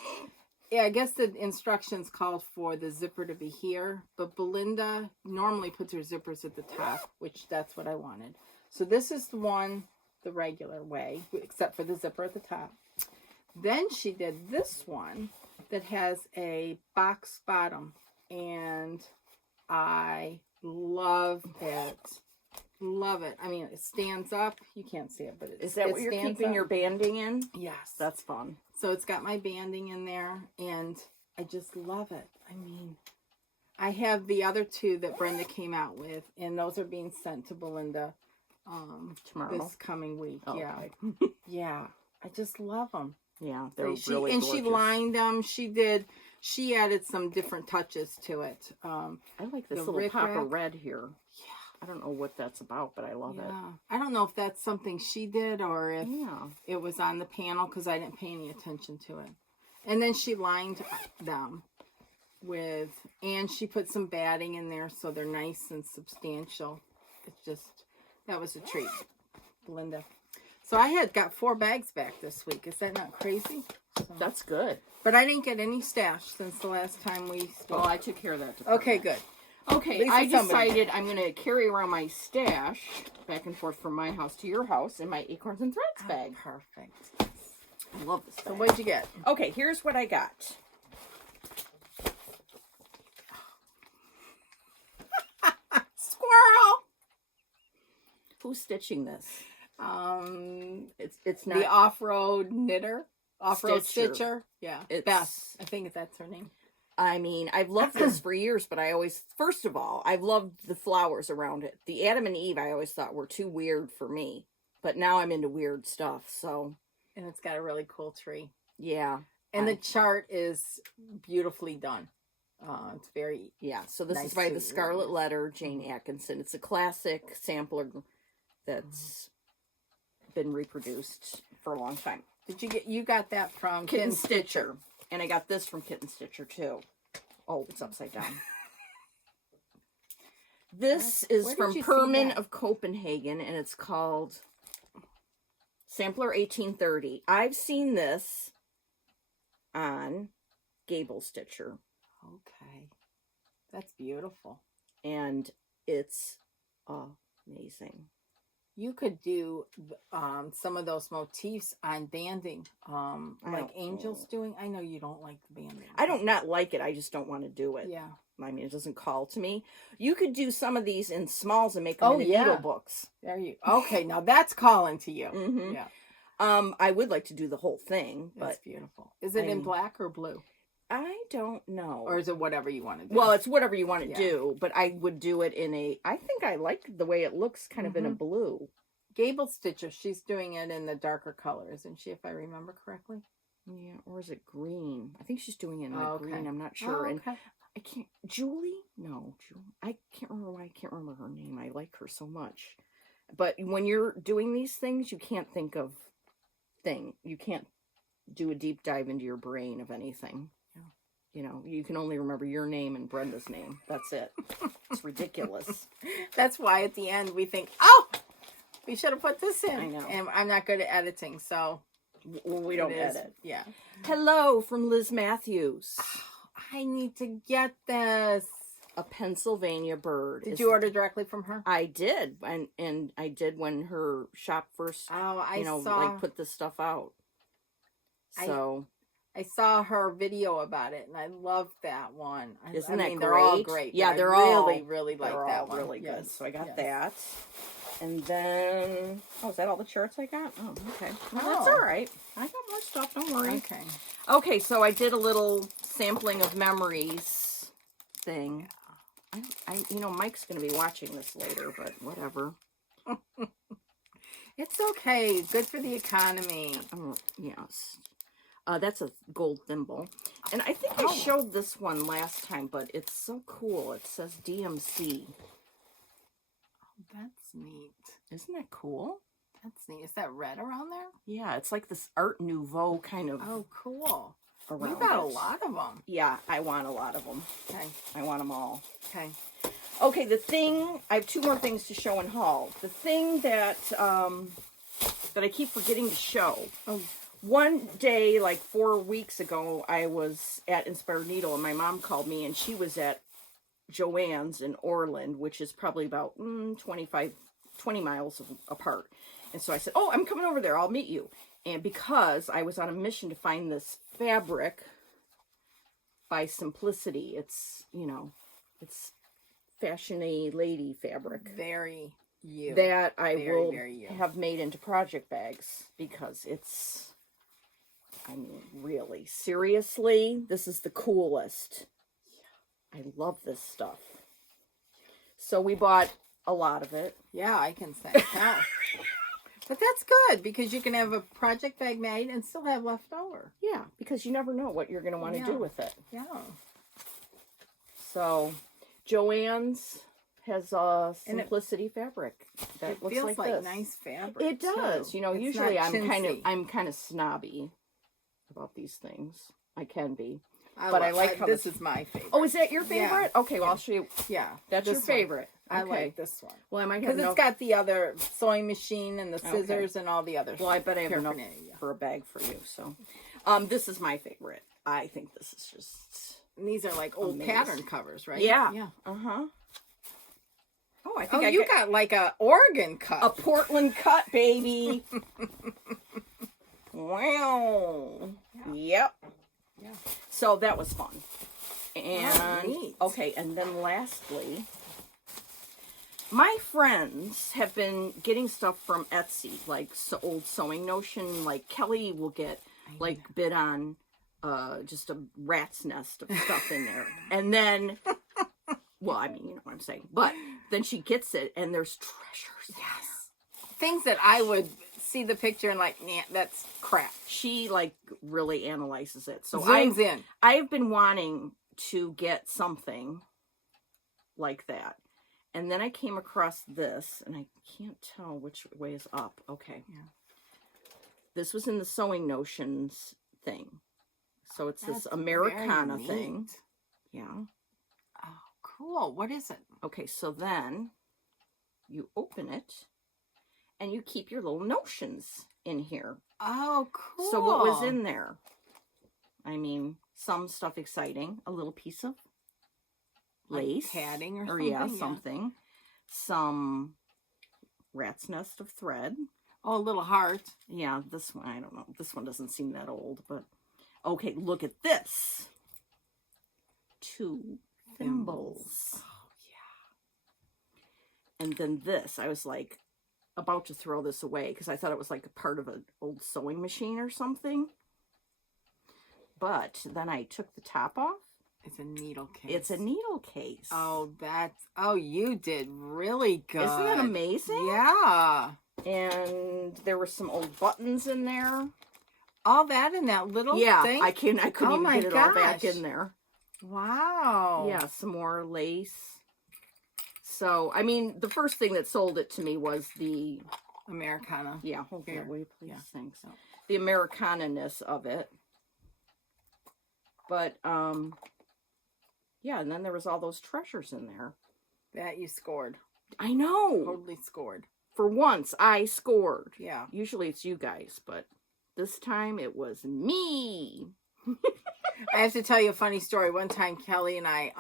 Yeah, I guess the instructions called for the zipper to be here, but Belinda normally puts her zippers at the top, which that's what I wanted. So this is the one the regular way, except for the zipper at the top. Then she did this one that has a box bottom, and I love it. Love it. I mean, it stands up. You can't see it, but is that what you're keeping your banding in? Yes. That's fun. So it's got my banding in there, and I just love it. I mean, I have the other two that Brenda came out with, and those are being sent to Belinda tomorrow, this coming week. Oh, yeah, okay. yeah. I just love them. Yeah, they're really and gorgeous. she lined them. She added some different touches to it. I like this little pop of red here. Yeah, I don't know what that's about, but I love it. I don't know if that's something she did or if it was on the panel, because I didn't pay any attention to it. And then she lined them with, and she put some batting in there so they're nice and substantial. It's just, that was a treat, Belinda. So I got 4 bags back this week. Is that not crazy? So, that's good. But I didn't get any stash since the last time we spoke. Well, I took care of that. Okay, good. Okay, I decided I'm going to carry around my stash back and forth from my house to your house in my Acorns and Threads bag. Perfect. I love this bag. So what'd you get? Okay, here's what I got. Squirrel! Who's stitching this? It's not the off-road knitter, off-road stitcher. Yeah, it's Beth. I think that's her name. I mean, I've loved this for years, but I always, first of all, I've loved the flowers around it. The Adam and Eve I always thought were too weird for me, but now I'm into weird stuff. So, and it's got a really cool tree. Yeah, and the chart is beautifully done. It's very So this nice is by the Scarlet Letter, Jane Atkinson. It's a classic sampler that's been reproduced for a long time. You got that from Kitten Stitcher. And I got this from Kitten Stitcher too. Oh, it's upside down. This is from Perman of Copenhagen, and it's called Sampler 1830. I've seen this on Gable Stitcher. Okay. That's beautiful. And it's amazing. You could do some of those motifs on banding, like Angel's doing. I know you don't like the banding. I don't not like it. I just don't want to do it. Yeah. I mean, it doesn't call to me. You could do some of these in smalls and make them into needle books. There you. Okay, now that's calling to you. Mm-hmm. Yeah. I would like to do the whole thing, but that's beautiful. Is it in black or blue? I don't know. Or is it whatever you want to do? Well, it's whatever you want to do, but I would do it in I think I like the way it looks kind of in a blue. Gable Stitcher, she's doing it in the darker color, isn't she, if I remember correctly? Yeah, or is it green? I think she's doing it in green. I'm not sure. And I can't, Julie? No, Julie. I can't remember why I can't remember her name. I like her so much. But when you're doing these things, you can't think of you can't do a deep dive into your brain of anything. You know, you can only remember your name and Brenda's name. That's it. It's ridiculous. That's why at the end we think, oh, we should have put this in. I know. And I'm not good at editing, so we don't edit. Yeah. Hello from Liz Matthews. Oh, I need to get this. A Pennsylvania bird. Did you order directly from her? I did, and I did when her shop first. Oh, I saw. Like put this stuff out. So I saw her video about it, and I loved that one. Isn't that great? They're all great. Yeah, they're all really like that one. Really good. So I got that, and then is that all the charts I got? Oh, okay. Well, that's all right. I got more stuff. Don't worry. Okay. Okay, so I did a little sampling of memories thing. Mike's going to be watching this later, but whatever. It's okay. Good for the economy. Yes. That's a gold thimble. And I think I showed this one last time, but it's so cool. It says DMC. Oh, that's neat. Isn't that cool? That's neat. Is that red around there? Yeah, it's like this Art Nouveau kind of. Oh, cool. Around you got a lot of them. Yeah, I want a lot of them. Okay. I want them all. Okay. Okay, I have 2 more things to show and haul. The thing that I keep forgetting to show. Oh. One day, like 4 weeks ago, I was at Inspired Needle, and my mom called me, and she was at Joann's in Orland, which is probably about 25 20 miles apart. And so I said, oh, I'm coming over there. I'll meet you. And because I was on a mission to find this fabric by Simplicity, it's, you know, it's fashion-y lady fabric. Very you. That I will very you. have made into project bags because it's, I mean, really, seriously, this is the coolest. I love this stuff. So we bought a lot of it. Yeah, I can say that. But that's good because you can have a project bag made and still have left over. Yeah, because you never know what you're going to want to do with it. Yeah. So Joann's has a Simplicity fabric that it looks feels like this. Nice fabric. It does. Too. You know, it's usually I'm kind of snobby about these things. I can be. But I like how this is my favorite. Oh, is that your favorite? Yeah. Okay, well, I'll show you. Yeah. That's your favorite. I okay. like this one. Well, I might have because it's got the other sewing machine and the scissors and all the other Well, I bet I have enough for a bag for you. So, this is my favorite. I think this is just... And these are like old pattern covers, right? Yeah. Yeah. Uh-huh. Oh, I think you got like a Oregon cut. A Portland cut, baby. Wow. Yeah. Yep. Yeah. So that was fun. And neat. Okay, and then lastly, my friends have been getting stuff from Etsy, like old Sewing Notion. Like Kelly will get bid on just a rat's nest of stuff in there. And then, well, I mean, you know what I'm saying. But then she gets it and there's treasures. Yes. Things that I would see the picture and like, nah, that's crap. She like really analyzes it. So Zooms I've been wanting to get something like that. And then I came across this, and I can't tell which way is up. Okay. Yeah. This was in the Sewing Notions thing. So it's this Americana thing. Yeah. Oh, cool. What is it? Okay, so then you open it, and you keep your little notions in here. Oh, cool. So what was in there? I mean, some stuff exciting. A little piece of lace. Like padding or something? Yeah, something. Some rat's nest of thread. Oh, a little heart. Yeah, this one, I don't know. This one doesn't seem that old, but... Okay, look at this. 2 thimbles. Oh, yeah. And then this, I was like about to throw this away because I thought it was like a part of an old sewing machine or something. But then I took the top off. It's a needle case. It's a needle case. Oh, you did really good. Isn't that amazing? Yeah. And there were some old buttons in there. All that in that little thing? I couldn't even get it all back in there. Wow. Yeah, some more lace. So, I mean, the first thing that sold it to me was the... Americana. Yeah, hold that way, please. Yeah. Thanks. The Americana-ness of it. But, yeah, and then there was all those treasures in there. That you scored. I know. Totally scored. For once, I scored. Yeah. Usually it's you guys, but this time it was me. I have to tell you a funny story. One time, Kelly and I,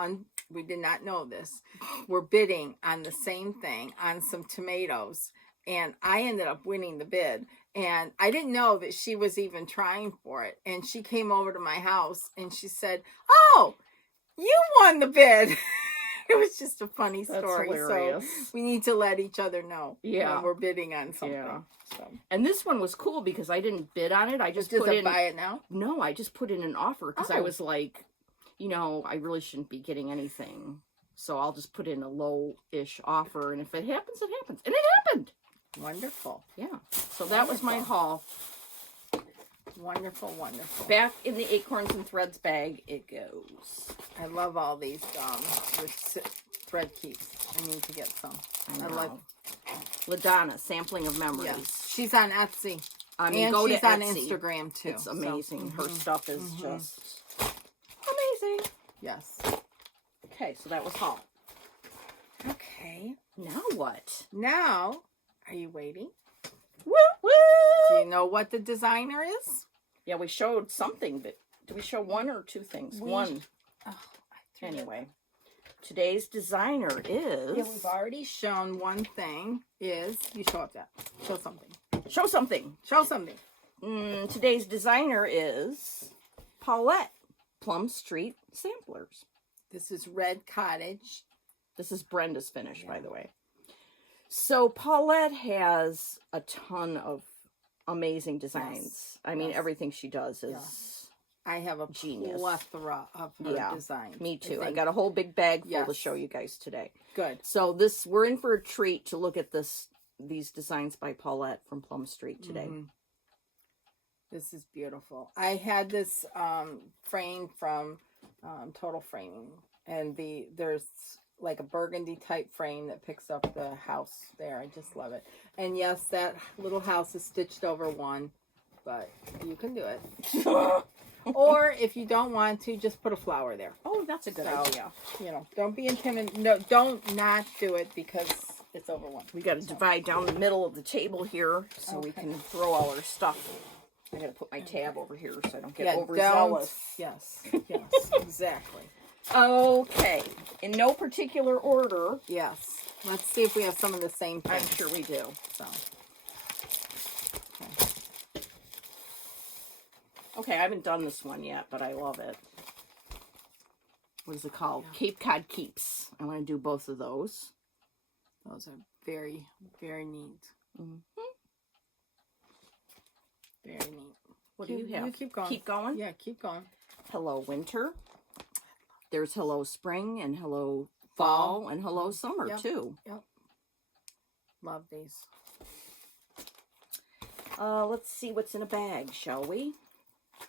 we did not know this, were bidding on the same thing, on some tomatoes, and I ended up winning the bid. And I didn't know that she was even trying for it. And she came over to my house and she said, "Oh, you won the bid." It was just a funny story. Hilarious. So we need to let each other know when we're bidding on something. Yeah. So. And this one was cool because I didn't bid on it. I just put in. Buy it now? No, I just put in an offer because I was like, you know, I really shouldn't be getting anything. So I'll just put in a low-ish offer. And if it happens, it happens. And it happened. Wonderful. Yeah. So that was my haul. Wonderful, wonderful. Back in the Acorns and Threads bag it goes. I love all these with thread keeps. I need to get some. I love LaDonna, Sampling of Memories. Yes. She's on Etsy. I mean, and go she's to on Etsy. Instagram too. It's amazing. So, her stuff is just amazing. Yes. Okay, so that was haul. Okay. Now what? Now, are you waiting? Woo woo! Do you know what the designer is? Yeah, we showed something, but did we show one or two things? One. Oh, anyway. Today's designer is... Yeah, we've already shown one thing is... You show up that. Show something. Show something. Show something. Today's designer is Paulette, Plum Street Samplers. This is Red Cottage. This is Brenda's finish, by the way. So Paulette has a ton of amazing designs. Yes. I mean, everything she does is I have a genius. Plethora of her designs. Me too. I got a whole big bag full to show you guys today. Good. So we're in for a treat to look at these designs by Paulette from Plum Street today. This is beautiful. I had this frame from Total Framing, and there's like a burgundy type frame that picks up the house there. I just love it. And yes, that little house is stitched over one, but you can do it. Or if you don't want to, just put a flower there. Oh, that's a good idea. You know, don't be intimidated. No, don't not do it because it's over one. We got to divide down the middle of the table here so we can throw all our stuff. I got to put my tab over here so I don't get overzealous. Yes, exactly. Okay. In no particular order. Yes. Let's see if we have some of the same things. I'm sure we do. So. Okay, I haven't done this one yet, but I love it. What is it called? Yeah. Cape Cod Keeps. I want to do both of those. Those are very, very neat. Very neat. What do you have? You keep going. Keep going? Yeah, keep going. Hello, winter. There's hello, spring, and hello, fall, and hello, summer, too. Yep. Love these. Let's see what's in a bag, shall we?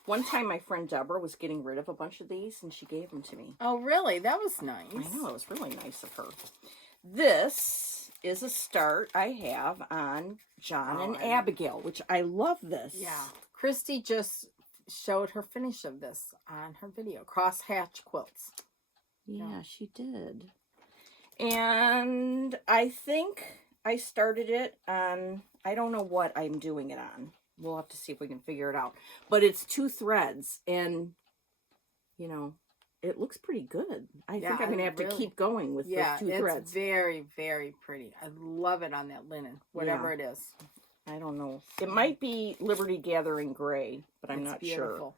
One time my friend Deborah was getting rid of a bunch of these, and she gave them to me. Oh, really? That was nice. I know, it was really nice of her. This is a start I have on John and Abigail, which I love this. Yeah. Christy just showed her finish of this on her video. Crosshatch quilts. Yeah, she did. And I think I started it on, I don't know what I'm doing it on. We'll have to see if we can figure it out. But it's 2 threads, and, you know, it looks pretty good. I think I'm going to have to keep going with the 2 threads. It's very, very pretty. I love it on that linen, whatever it is. I don't know. It might be Liberty Gathering Gray, but I'm not sure.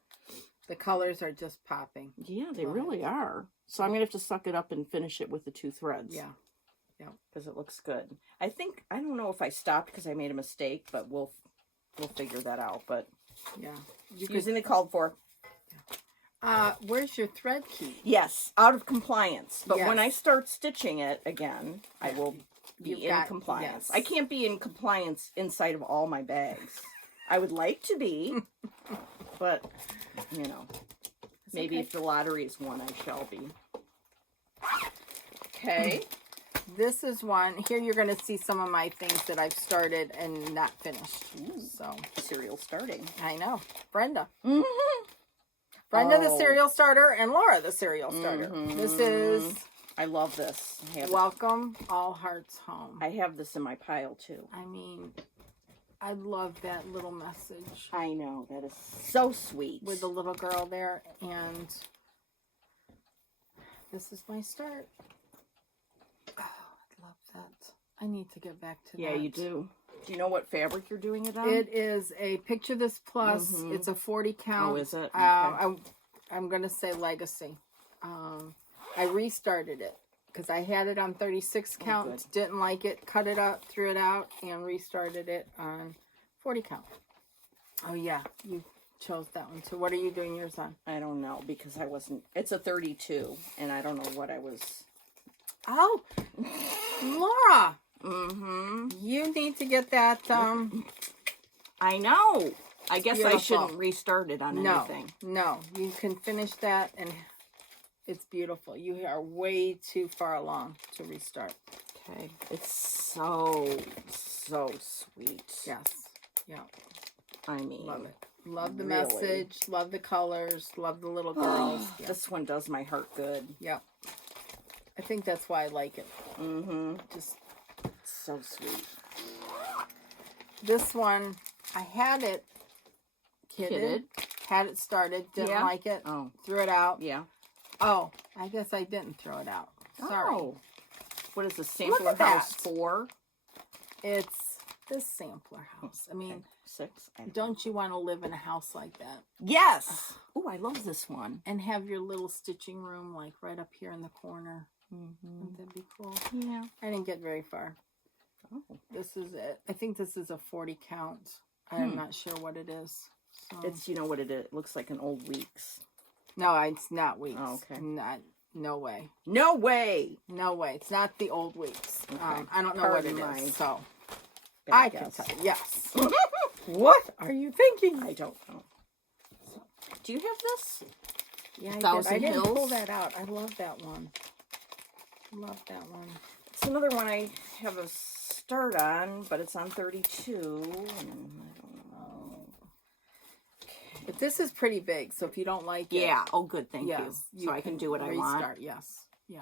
The colors are just popping. Yeah, they really are. So I'm going to have to suck it up and finish it with the 2 threads. Yeah. Yeah. Because it looks good. I don't know if I stopped because I made a mistake, but we'll figure that out. But yeah, using the called for. Where's your thread key? Yes, out of compliance. But when I start stitching it again, I will be in compliance. I can't be in compliance inside of all my bags. I would like to be, but you know, maybe if the lottery is won, I shall be. Okay. This is one. Here you're going to see some of my things that I've started and not finished. So serial starting. I know. Brenda. Brenda the serial starter and Laura the serial starter. This is... I love this. Welcome All Hearts Home. I have this in my pile too. I mean, I love that little message. I know. That is so sweet. With the little girl there. And this is my start. Oh, I love that. I need to get back to that. Yeah, you do. Do you know what fabric you're doing it on? It is a Picture This Plus. It's a 40 count. Oh, is it? Okay. I'm going to say Legacy. I restarted it because I had it on 36 count, didn't like it, cut it up, threw it out, and restarted it on 40 count. Oh, yeah. You chose that one too. What are you doing yours on? I don't know because I wasn't. It's a 32, and I don't know what I was. Oh, Laura. You need to get that. I know. I guess I shouldn't restart it on anything. No, you can finish that, and it's beautiful. You are way too far along to restart. Okay. It's so sweet. Yes. Yeah. I mean, love it. Love the message. Love the colors. Love the little girls. Yeah. This one does my heart good. Yeah. I think that's why I like it. Just so sweet. This one, I had it kitted. Had it started. Didn't like it. Oh. Threw it out. Yeah. Oh, I guess I didn't throw it out. Sorry. Oh. What is the sampler at that. house for? It's this sampler house. I mean, 6. don't you want to live in a house like that? Yes. Oh, I love this one. And have your little stitching room like right up here in the corner. Wouldn't that be cool? Yeah. I didn't get very far. Oh. This is it. I think this is a 40 count. I'm not sure what it is. So. It's, you know what it is? It looks like an old Weeks. No, it's not Weeks. Oh, okay. No way. No way. No way. It's not the old Weeks. Okay. I don't know Pardon what it my is. So bad I guess. can tell you. Yes. What are you thinking? I don't know. Do you have this? Yeah, Thousand I didn't Hills? pull that out. I love that one. Love that one. It's another one I have a start on, but it's on 32. And I don't know. But this is pretty big, so if you don't like it, Yeah. Oh, good. Thank yes, you. So I can do what I want. restart. Yes. Yeah.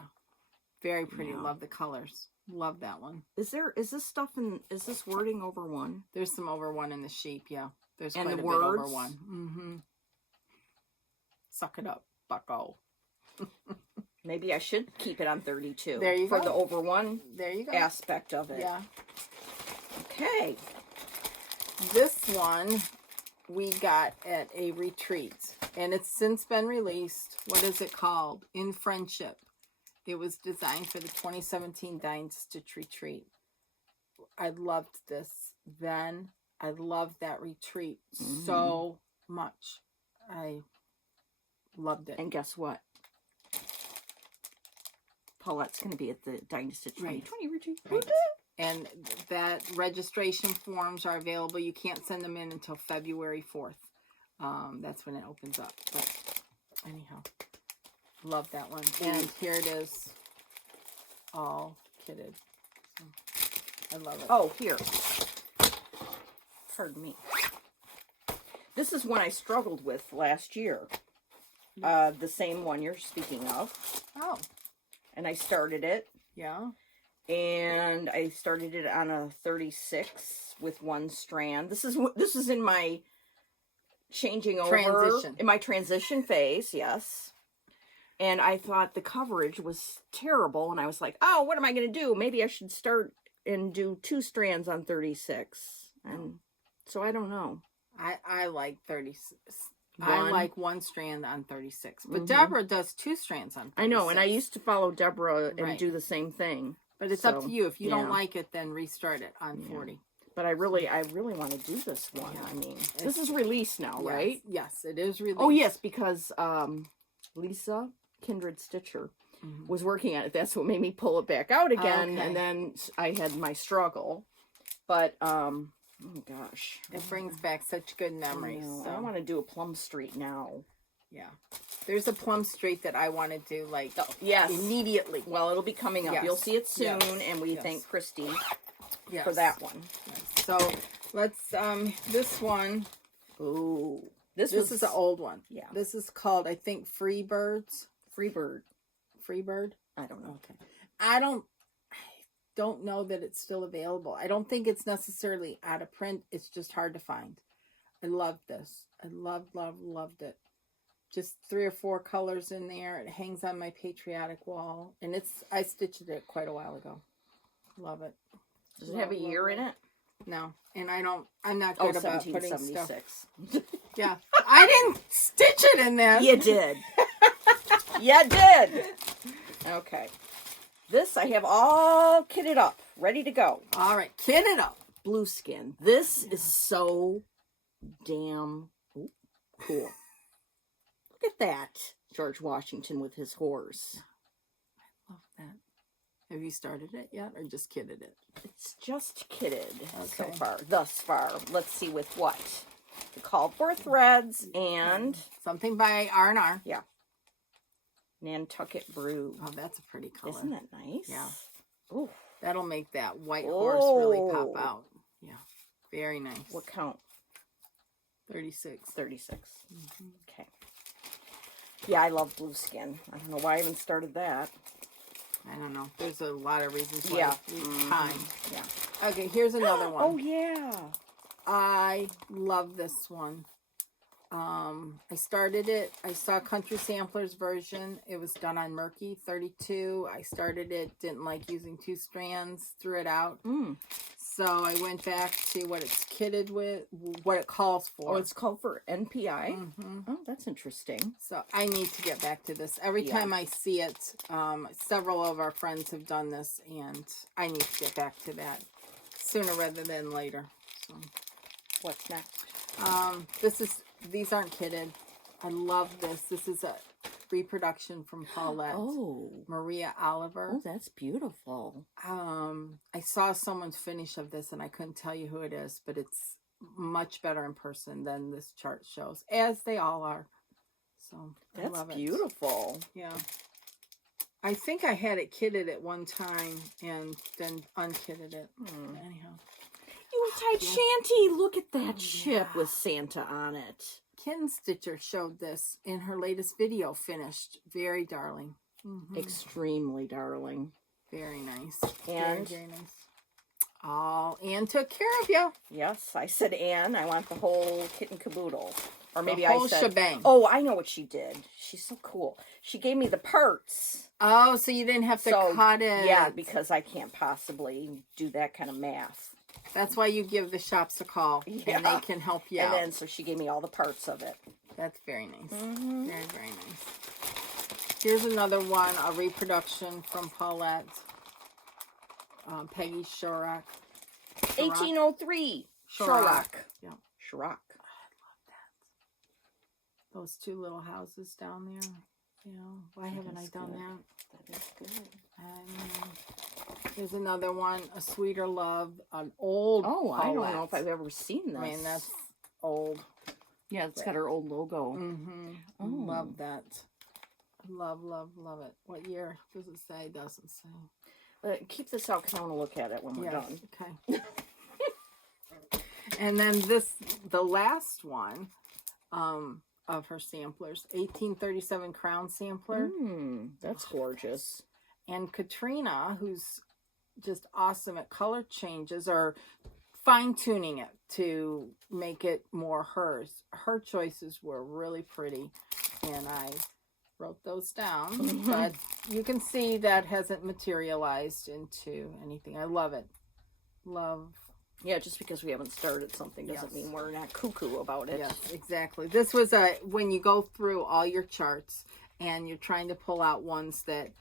Very pretty. Yeah. Love the colors. Love that one. Is this wording over one? There's some over one in the sheep. Yeah. There's And quite the a bit over words? one. Mm-hmm. Suck it up, bucko. Maybe I should keep it on 32. There you for go. the over one There you go. aspect of it. Yeah. Okay. This one we got at a retreat, and it's since been released. What is it called? In Friendship. It was designed for the 2017 Dine Stitch Retreat. I loved this then. I loved that retreat so much. I loved it. And guess what? Paulette's going to be at the Dynasty 2020 retreat. Right. And that registration forms are available. You can't send them in until February 4th. That's when it opens up. But anyhow, love that one. And here it is, all kitted. So, I love it. Oh, here. Pardon me. This is one I struggled with last year. The same one you're speaking of. Oh, And I started it. yeah. And I started it on a 36 with one strand. This is in my changing over. Transition. In my transition phase, yes. And I thought the coverage was terrible. And I was like, oh, what am I going to do? Maybe I should start and do 2 strands on 36. And so I don't know. I like 36. One. I like one strand on 36. But Deborah does 2 strands on 36. I know. And I used to follow Deborah and Right. do the same thing. But it's up to you. If you don't yeah. like it, then restart it on 40. But I really want to do this one. Yeah. I mean, this is released now, Yes. right? Yes, it is released. Oh, yes, because Lisa Kindred Stitcher was working on it. That's what made me pull it back out again. Okay. And then I had my struggle. But, oh, gosh. It brings back such good memories. So. I want to do a Plum Street now. Yeah. There's a Plum Street that I want to do, like, Yes. immediately. Well, it'll be coming up. Yes. You'll see it soon. Yes. And we Yes. thank Christy Yes. for that one. Yes. So, let's, this one. Ooh. This is an old one. Yeah. This is called, I think, Freebirds. Freebird. Freebird? I don't know. Okay. I don't know that it's still available. I don't think it's necessarily out of print. It's just hard to find. I loved this. I loved it. Just 3 or 4 colors in there. It hangs on my patriotic wall. And I stitched it quite a while ago. Love it. Does it have a year in it? No. And I'm not good about putting stuff. 1776. Yeah. I didn't stitch it in this. You did. You did. Okay. This I have all kitted up, ready to go. All right. Kit it up. Blue skin. This is so damn cool. Look at that. George Washington with his horse. Love that. Have you started it yet or just kitted it? It's just kitted so Okay. far. Thus far. Let's see with what. The called for threads and Something by R&R. yeah. Nantucket Brew. Oh, that's a pretty color. Isn't that nice? Yeah. Ooh. That'll make that white horse really pop out. Yeah. Very nice. What count? 36. 36. Okay. Yeah, I love blue skin. I don't know why I even started that. I don't know. There's a lot of reasons why. Yeah. Time. Yeah. Okay, here's another one. Oh, yeah. I love this one. I started it. I saw Country Samplers version. It was done on Murky 32. I started it, didn't like using 2 strands, threw it out. So I went back to what it's kitted with, what it calls for. Oh, it's called for NPI? Oh, that's interesting. So I need to get back to this. Every time I see it, several of our friends have done this, and I need to get back to that sooner rather than later. So. What's next? These aren't kitted. I love this. This is a reproduction from Paulette. Oh. Maria Oliver. Oh, that's beautiful. I saw someone's finish of this and I couldn't tell you who it is, but it's much better in person than this chart shows, as they all are. So I love it. That's beautiful. Yeah. I think I had it kitted at one time and then unkitted it. Anyhow. Yuletide Shanty. Look at that ship with Santa on it. Kitten Stitcher showed this in her latest video, finished. Very darling. Extremely darling. Very nice. And very nice. Oh, Anne took care of you. Yes, I said Anne. I want the whole kit and caboodle. Or maybe the whole I said shebang. Oh, I know what she did. She's so cool. She gave me the parts. Oh, so you didn't have to cut it. Yeah, because I can't possibly do that kind of math. That's why you give the shops a call, and they can help you out. And then, so she gave me all the parts of it. That's very nice. Very, very nice. Here's another one, a reproduction from Paulette. Peggy Shorak. 1803. Shorak. Yeah. Shorak. I love that. Those 2 little houses down there. You know, why haven't I done that? That is good. Here's another one, A Sweeter Love, an old Paulette. I don't know if Paulette. I've ever seen this. I mean, that's old. Yeah, it's got her old logo. Oh. Love that. Love, love, love it. What year does it say? Doesn't say. Keep this out because I want to look at it when we're done. Okay. And then the last one of her samplers, 1837 Crown Sampler. That's gorgeous. And Katrina, who's just awesome at color changes or fine-tuning it to make it more hers. Her choices were really pretty, and I wrote those down. But you can see that hasn't materialized into anything. I love it. Love. Yeah, just because we haven't started something doesn't mean we're not cuckoo about it. Yes, exactly. This was when you go through all your charts and you're trying to pull out ones that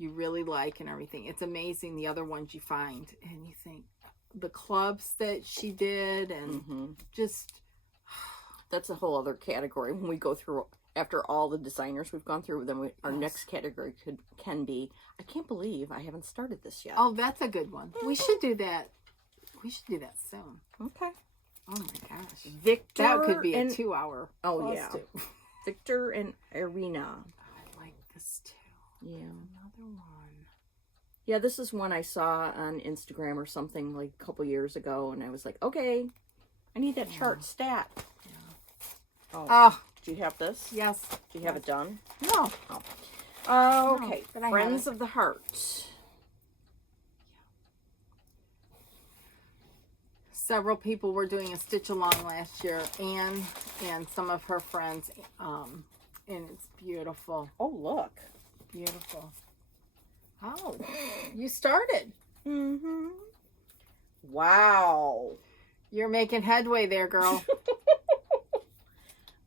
you really like and everything. It's amazing the other ones you find. And you think, the clubs that she did and just... That's a whole other category. When we go through, after all the designers we've gone through, then our next category can be, I can't believe I haven't started this yet. Oh, that's a good one. We should do that. We should do that soon. Okay. Oh my gosh. Victor. That could be a 2-hour. Oh, yeah. Victor and Irina. I like this too. Yeah. Another one. Yeah, this is one I saw on Instagram or something like a couple years ago, and I was like, okay, I need that chart stat. Yeah. Oh, do you have this? Yes. Do you have it done? No. Oh. Okay. No, Friends of the Heart. Several people were doing a stitch along last year, Anne and some of her friends, and it's beautiful. Oh, look. Beautiful. Oh, you started. Wow. You're making headway there, girl.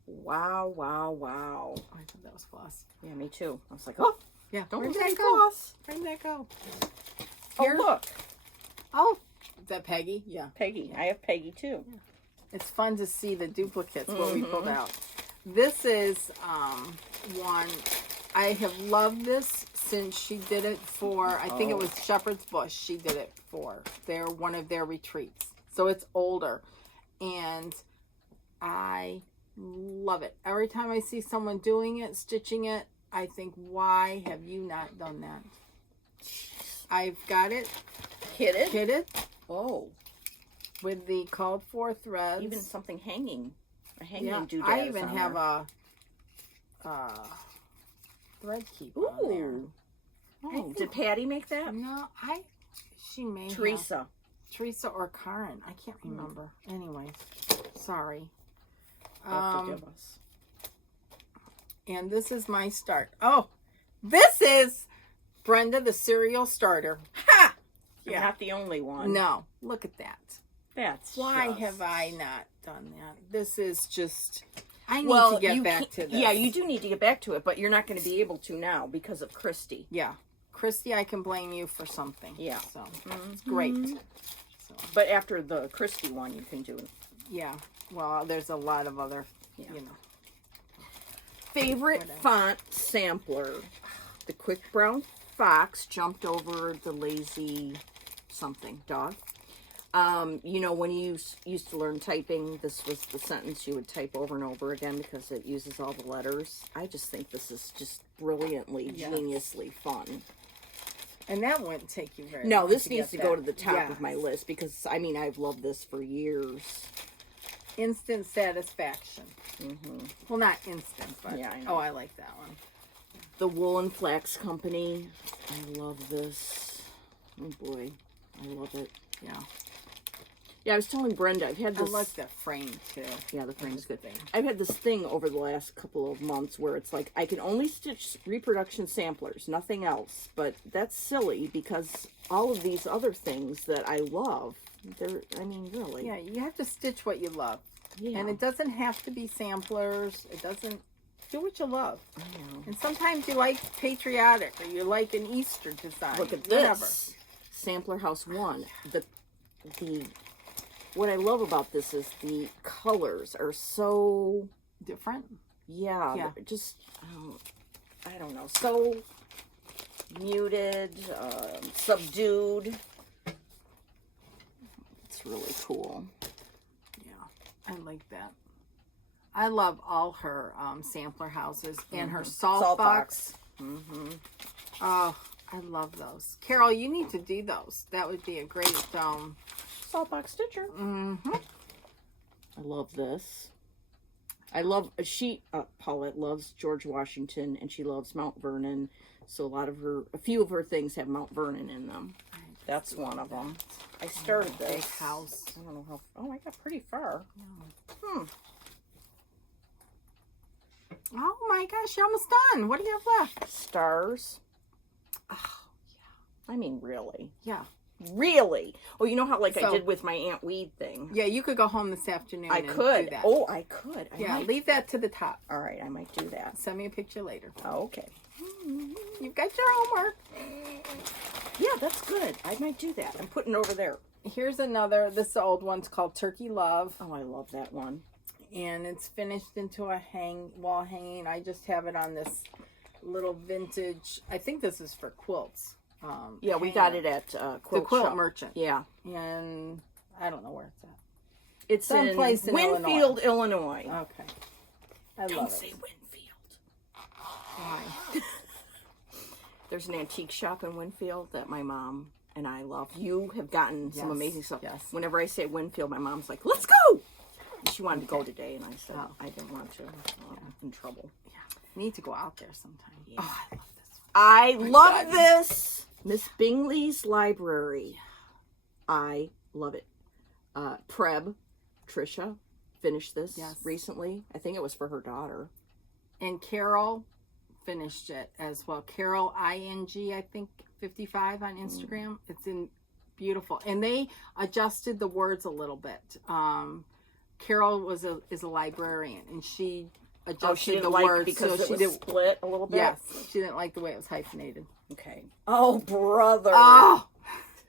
Wow, wow, wow. I thought that was floss. Yeah, me too. I was like, oh, yeah. don't Where'd let that it go? floss. Where'd that go? Oh, look. Oh, is that Peggy? Yeah. Peggy. I have Peggy too. Yeah. It's fun to see the duplicates, what we pulled out. This is one, I have loved this since she did it for, I think it was Shepherd's Bush she did it for. One of their retreats. So it's older. And I love it. Every time I see someone doing it, stitching it, I think, why have you not done that? I've got it kitted. Oh. With the called for threads. Even something hanging. A hanging doodad. I even have a thread keep on there. Oh, did Patty make that? No, she may Teresa. have. Teresa or Karen. I can't remember. Anyways, sorry. Forgive us. And this is my start. Oh, this is Brenda, the cereal starter. Ha! Yeah. You're not the only one. No, look at that. That's Why just... have I not done that? This is just... I need to get back to this. Yeah, you do need to get back to it, but you're not going to be able to now because of Christy. Yeah. Christy, I can blame you for something. Yeah. So, it's great. So, but after the Christy one, you can do it. Yeah. Well, there's a lot of other, you know. Favorite font sampler. The Quick Brown Fox jumped over the lazy something dog. You know, when you used to learn typing, this was the sentence you would type over and over again because it uses all the letters. I just think this is just brilliantly, geniusly fun. And that wouldn't take you very long. No, this needs to go to the top of my list because, I mean, I've loved this for years. Instant satisfaction. Well, not instant, but yeah, I know. Oh, I like that one. The Wool and Flax Company. I love this. Oh boy, I love it. Yeah. Yeah, I was telling Brenda, I've had this... I like the frame, too. Yeah, the frame's good. I've had this thing over the last couple of months where it's like, I can only stitch reproduction samplers, nothing else. But that's silly because all of these other things that I love, they're, I mean, really. Yeah, you have to stitch what you love. Yeah. And it doesn't have to be samplers. It doesn't... Do what you love. I know. And sometimes you like patriotic or you like an Easter design. Look at whatever. this. Sampler House 1. The what I love about this is the colors are so different. Yeah. Just I don't know, so muted, subdued. It's really cool. Yeah, I like that. I love all her sampler houses and her salt box. Oh, I love those. Carol, you need to do those. That would be a great salt box stitcher. I love this. I love Paulette loves George Washington and she loves Mount Vernon. So a few of her things have Mount Vernon in them. That's one of them. I started this big house. I don't know how. Oh, I got pretty far. Oh my gosh, you're almost done. What do you have left? Stars. Oh, yeah. I mean, really. Yeah. Really? Oh, you know how I did with my Aunt Weed thing? Yeah, you could go home this afternoon. I could. Do that. Oh, I could. Leave that to the top. All right, I might do that. Send me a picture later. Oh, okay. You've got your homework. Yeah, that's good. I might do that. I'm putting it over there. Here's another. This is the old one's called Turkey Love. Oh, I love that one. And it's finished into a wall hanging. I just have it on this little vintage. I think this is for quilts. Yeah, we got it at Quilt Shop. Merchant. Yeah. And I don't know where it's at. It's someplace in Winfield, Illinois. Okay. I Don't love say it. Winfield. Why? There's an antique shop in Winfield that my mom and I love. You have gotten some amazing stuff. Yes. Whenever I say Winfield, my mom's like, let's go! She wanted to go today, and I said I didn't want to. In trouble. Yeah. Need to go out there sometime. Yeah. Oh, I love this one. I love this! Miss Bingley's Library. I love it. Preb, Trisha, finished this recently. I think it was for her daughter. And Carol finished it as well. Carol ING, I think 55 on Instagram. It's in beautiful. And they adjusted the words a little bit. Carol is a librarian and she adjusted the words because so it was split a little bit. Yes, she didn't like the way it was hyphenated. Okay. Oh, brother. Oh,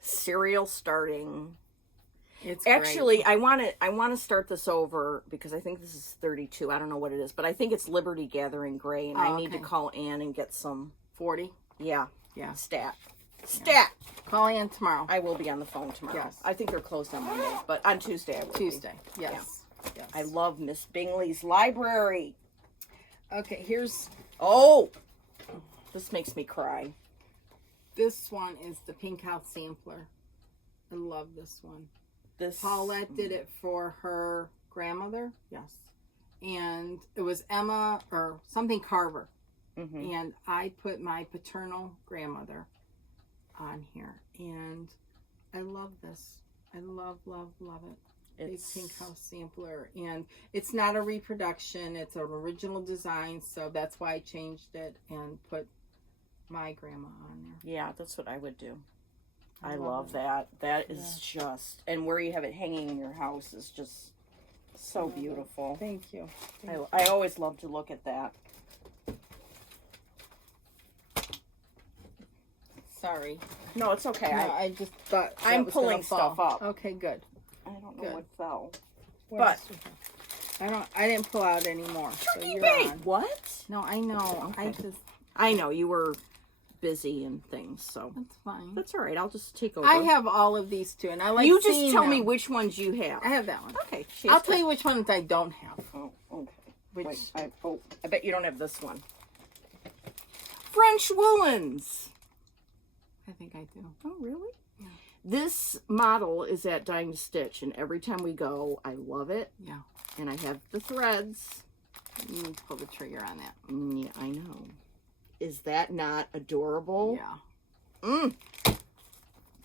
Serial starting. It's actually great. I want to start this over because I think this is 32. I don't know what it is, but I think it's Liberty Gathering Gray, and I need to call Ann and get some 40. Yeah. Stat. Call Ann tomorrow. I will be on the phone tomorrow. Yes. I think they're closed on Monday, but on Tuesday I will. Tuesday. Yes. Yes. I love Miss Bingley's Library. Okay, here's this makes me cry. This one is the Pink House Sampler. I love this one. Paulette did it for her grandmother. Yes. And it was Emma or something Carver. And I put my paternal grandmother on here. And I love this. I love, love, love it. Big pink house sampler. And it's not a reproduction. It's an original design. So that's why I changed it and put my grandma on there. Yeah, that's what I would do. I love that. That is just, and where you have it hanging in your house is just so beautiful. Thank you. I always love to look at that. Sorry. No, it's okay. No, I just thought that I'm was pulling gonna fall. stuff up. Okay, good. I don't know what fell. But I didn't pull out anymore. So you're on. What? No, I know. Okay. I know you were busy and things, so that's fine. that's all right. I'll just take over. I have all of these too, and I like. You just seeing tell me them. which ones you have. I have that one. Okay. I'll tell you which ones I don't have. Oh, okay. Which I bet you don't have this one. French woolens. I think I do. Oh, really? Yeah. This model is at Dying to Stitch, and every time we go, I love it. Yeah. And I have the threads. You need to pull the trigger on that. Yeah, I know. Is that not adorable? Yeah.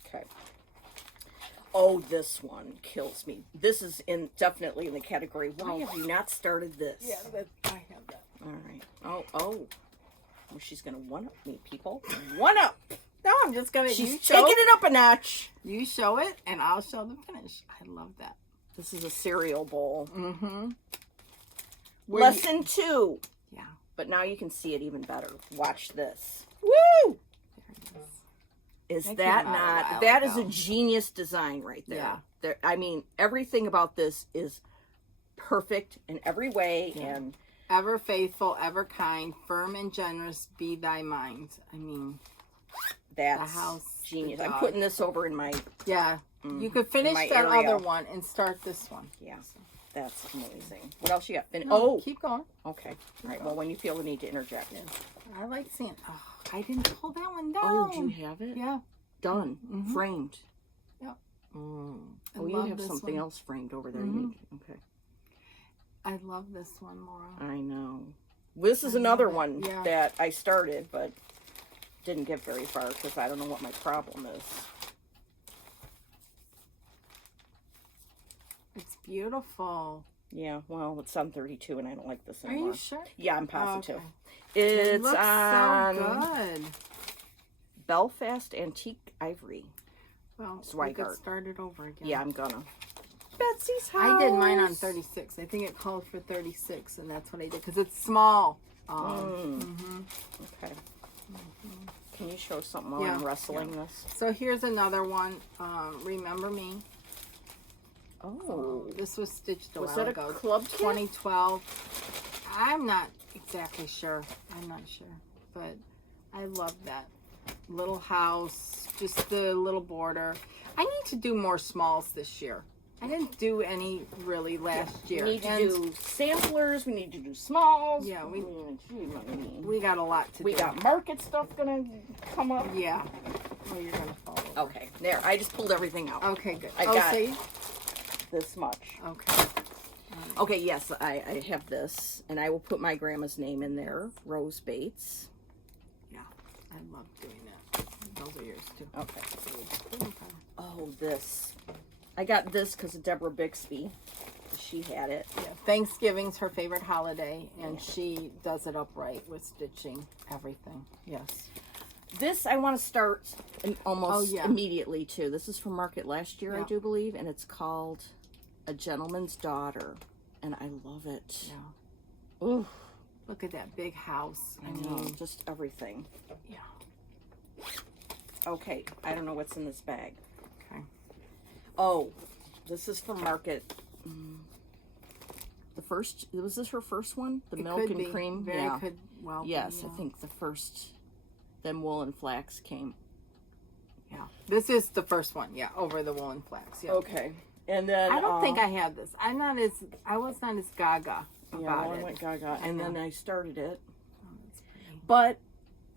Okay. Oh, this one kills me. This is definitely in the category. Why have you not started this? Yeah, I have that. All right. Oh. Well, she's gonna one up me, people. One up. No, I'm just gonna. She's taking it up a notch. You show it, and I'll show the finish. I love that. This is a cereal bowl. Mm-hmm. Lesson 2. Yeah. But now you can see it even better. Watch this. Woo! Is that not? That is a genius design right there. Yeah. There. I mean, everything about this is perfect in every way, and ever faithful, ever kind, firm and generous be thy mind. I mean, that's the house, genius. the I'm dog. putting this over in my. You could finish my that area. other one and start this one. Yeah, that's amazing. What else you got? No, keep going. Okay. All right. Well, when you feel the need to interject. Yes. I like seeing. Oh, I didn't pull that one down. Oh, do you have it? Yeah. Done. Framed. Yep. Oh, I you love have this something one. else framed over there. You need. Okay. I love this one, Laura. I know. This is another one Yeah. that I started, but didn't get very far because I don't know what my problem is. It's beautiful. Yeah, well, it's on 32, and I don't like this Are anymore. you sure? Yeah, I'm positive. Okay. It's It looks on so good. Belfast Antique Ivory. Well, we Zweigart. could start it over again. Yeah, I'm gonna. Betsy's house. I did mine on 36. I think it called for 36, and that's what I did because it's small. Okay. Can you show something while I'm wrestling this? So here's another one. Remember Me. Oh. This was stitched a Was while that a ago. club kit? 2012. I'm not exactly sure. I'm not sure. But I love that. Little house. Just the little border. I need to do more smalls this year. I didn't do any really last year. We need to do samplers. We need to do smalls. Yeah, we we got a lot to do. We got market stuff gonna come up. Yeah. Oh, you're gonna fall over. Okay, there. I just pulled everything out. Okay, good. I got see? this much. Okay. Okay, yes, I have this, and I will put my grandma's name in there, Rose Bates. Yeah, I love doing that. Those are yours too. Okay. Oh, this. I got this because of Deborah Bixby. She had it. Yeah, Thanksgiving's her favorite holiday, and she does it upright with stitching everything. Yes. This I want to start almost yeah. immediately too. This is from Market last year, Yeah. I do believe, and it's called A Gentleman's Daughter, and I love it. Yeah. Ooh, Look at that big house. I know, just everything. Yeah. Okay, I don't know what's in this bag. Okay. Oh, this is from Market. Was this her first one? The milk could and be. cream? Very Yeah. could well be, Yes, yeah. I think the first, then wool and flax came. Yeah. This is the first one. Yeah, over the woolen flax. Yeah. Okay, and then I don't think I had this. I was not as gaga about yeah, well, I it. went gaga, and then I started it. Oh, that's pretty. But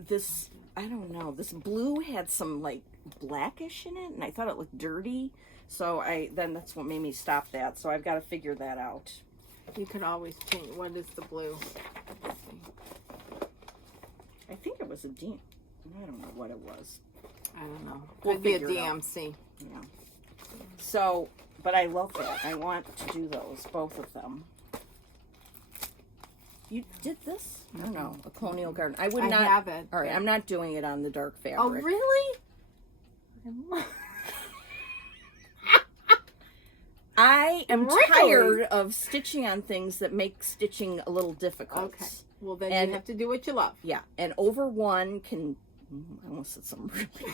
this, I don't know. This blue had some like blackish in it, and I thought it looked dirty. So that's what made me stop that. So I've got to figure that out. You could always change. What is the blue? Let's see. I think it was a D. I don't know what it was. I don't know. We'll Could be a figure it out. DMC. Yeah. So But I love that. I want to do those, both of them. You did this? I don't know. A colonial garden. I would not. I have it. All right, I'm not doing it on the dark fabric. Oh, really? I am Really? tired of stitching on things that make stitching a little difficult. Okay. Well, then And- you have to do what you love. Yeah, and over one can. I almost said something really.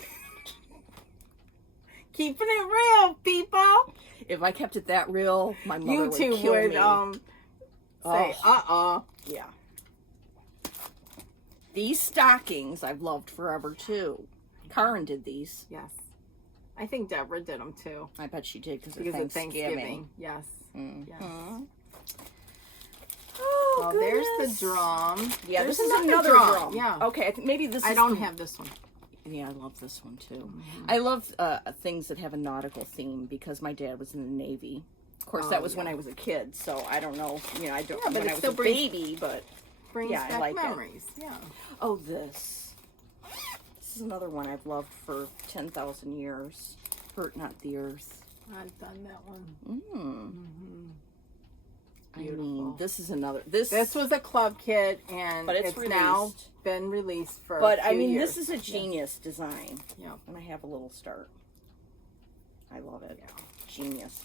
Keeping it real, people. If I kept it that real, my mother would YouTube kill would me. say, Yeah. These stockings I've loved forever too. Karen did these. Yes. I think Deborah did them too. I bet she did because Because of of Thanksgiving. Yes. Mhm. Yes. Oh, Well, goodness. there's the drum. Yeah, There's this is another drum. Yeah. Okay, I think maybe this I is don't the- have this one. Yeah, I love this one too. I love things that have a nautical theme because my dad was in the Navy. Of course, that was when I was a kid, so I don't know. You know, I don't. Yeah, but when it I was still a brings- baby, but Brings Yeah, I back like it. memories. Yeah. oh, this. This is another one I've loved for 10,000 years. Hurt not the earth. I've done that one. Mm. I Beautiful. mean, this is another. This was a club kit, and But it's now released. been released for. But a I few mean, years. this is a genius design. Yeah. And I have a little start. I love it. Yeah. Genius.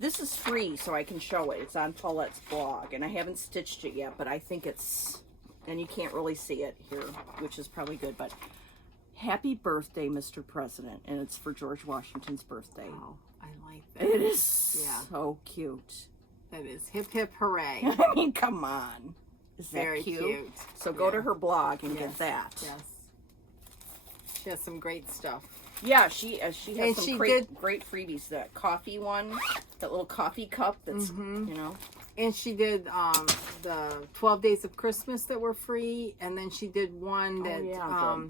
This is free, so I can show it. It's on Paulette's blog, and I haven't stitched it yet, but I think it's, and you can't really see it here, which is probably good, but happy birthday, Mr. President, and it's for George Washington's birthday. Oh, I like that. It is Yeah. so cute. That is hip hip hooray. I mean, come on. Is that Very cute? cute. So go to Yeah. her blog and Yes. get that. Yes. She has some great stuff. Yeah, she has And some she great freebies. That coffee one, that little coffee cup. That's Mm-hmm. you know. And she did the 12 Days of Christmas that were free, and then she did one that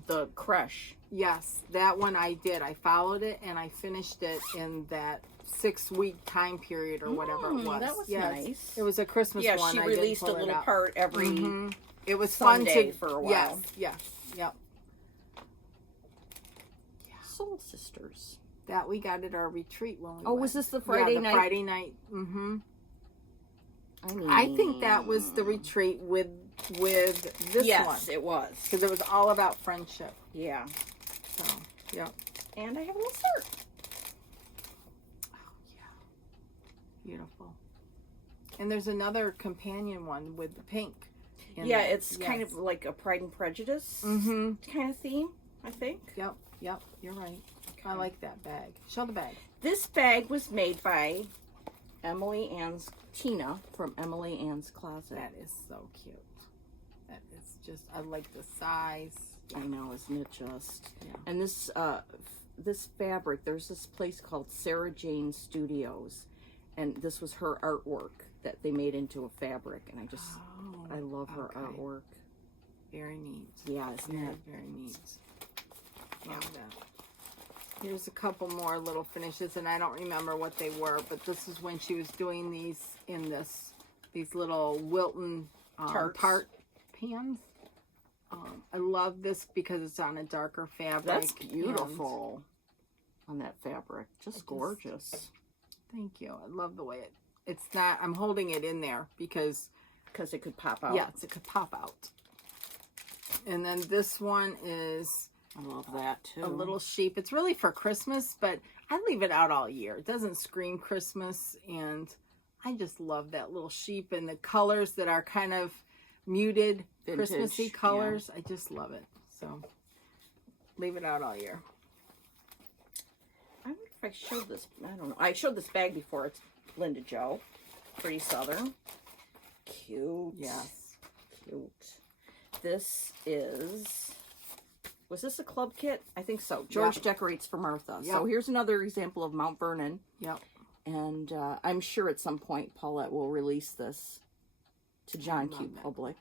the crush. yes, that one I did. I followed it and I finished it in that 6-week time period or whatever it was. That was Yes. nice. It was a Christmas Yeah, one. she I did released a pull it little out. part every. Mhm. It was Sunday fun to for a while. Yes, yes, yep. Soul Sisters. That we got at our retreat when we Oh, went. was this the Friday the night? Friday night. Mm-hmm. I mean, I think that was the retreat with this yes, one it was. because it was all about friendship. Yeah, So, yep. and I have a little shirt. Oh yeah, beautiful. And there's another companion one with the pink. Yeah, it's kind of like a Pride and Prejudice Mm-hmm. kind of theme, I think. Yep. Yep. You're right. I like that bag. Show the bag. This bag was made by Tina from Emily Ann's Closet. That is so cute. That is just. I like the size. I know, isn't it just? Yeah. And this this fabric, there's this place called Sarah Jane Studios, and this was her artwork that they made into a fabric, and I love her okay. artwork. Very neat. Yeah, isn't Very, it? very neat. Love that. Here's a couple more little finishes, and I don't remember what they were, but this is when she was doing these in these little Wilton Tarts. tart pans. I love this because it's on a darker fabric. That's beautiful on that fabric. Just gorgeous. Thank you. I love the way it's not, I'm holding it in there because it could pop out. yes, it could pop out. And then this one is I love that too. a little sheep. It's really for Christmas, but I leave it out all year. It doesn't scream Christmas, and I just love that little sheep and the colors that are kind of muted Vintage, Christmassy colors. I just love it. So leave it out all year. I wonder if I showed this. I don't know. I showed this bag before. It's Linda Joe. Pretty Southern. Cute. Yes. Cute. This is... Was this a club kit? I think so. George Yep. decorates for Martha. Yep. So here's another example of Mount Vernon. Yep. And I'm sure at some point Paulette will release this to John Q. love it. Public.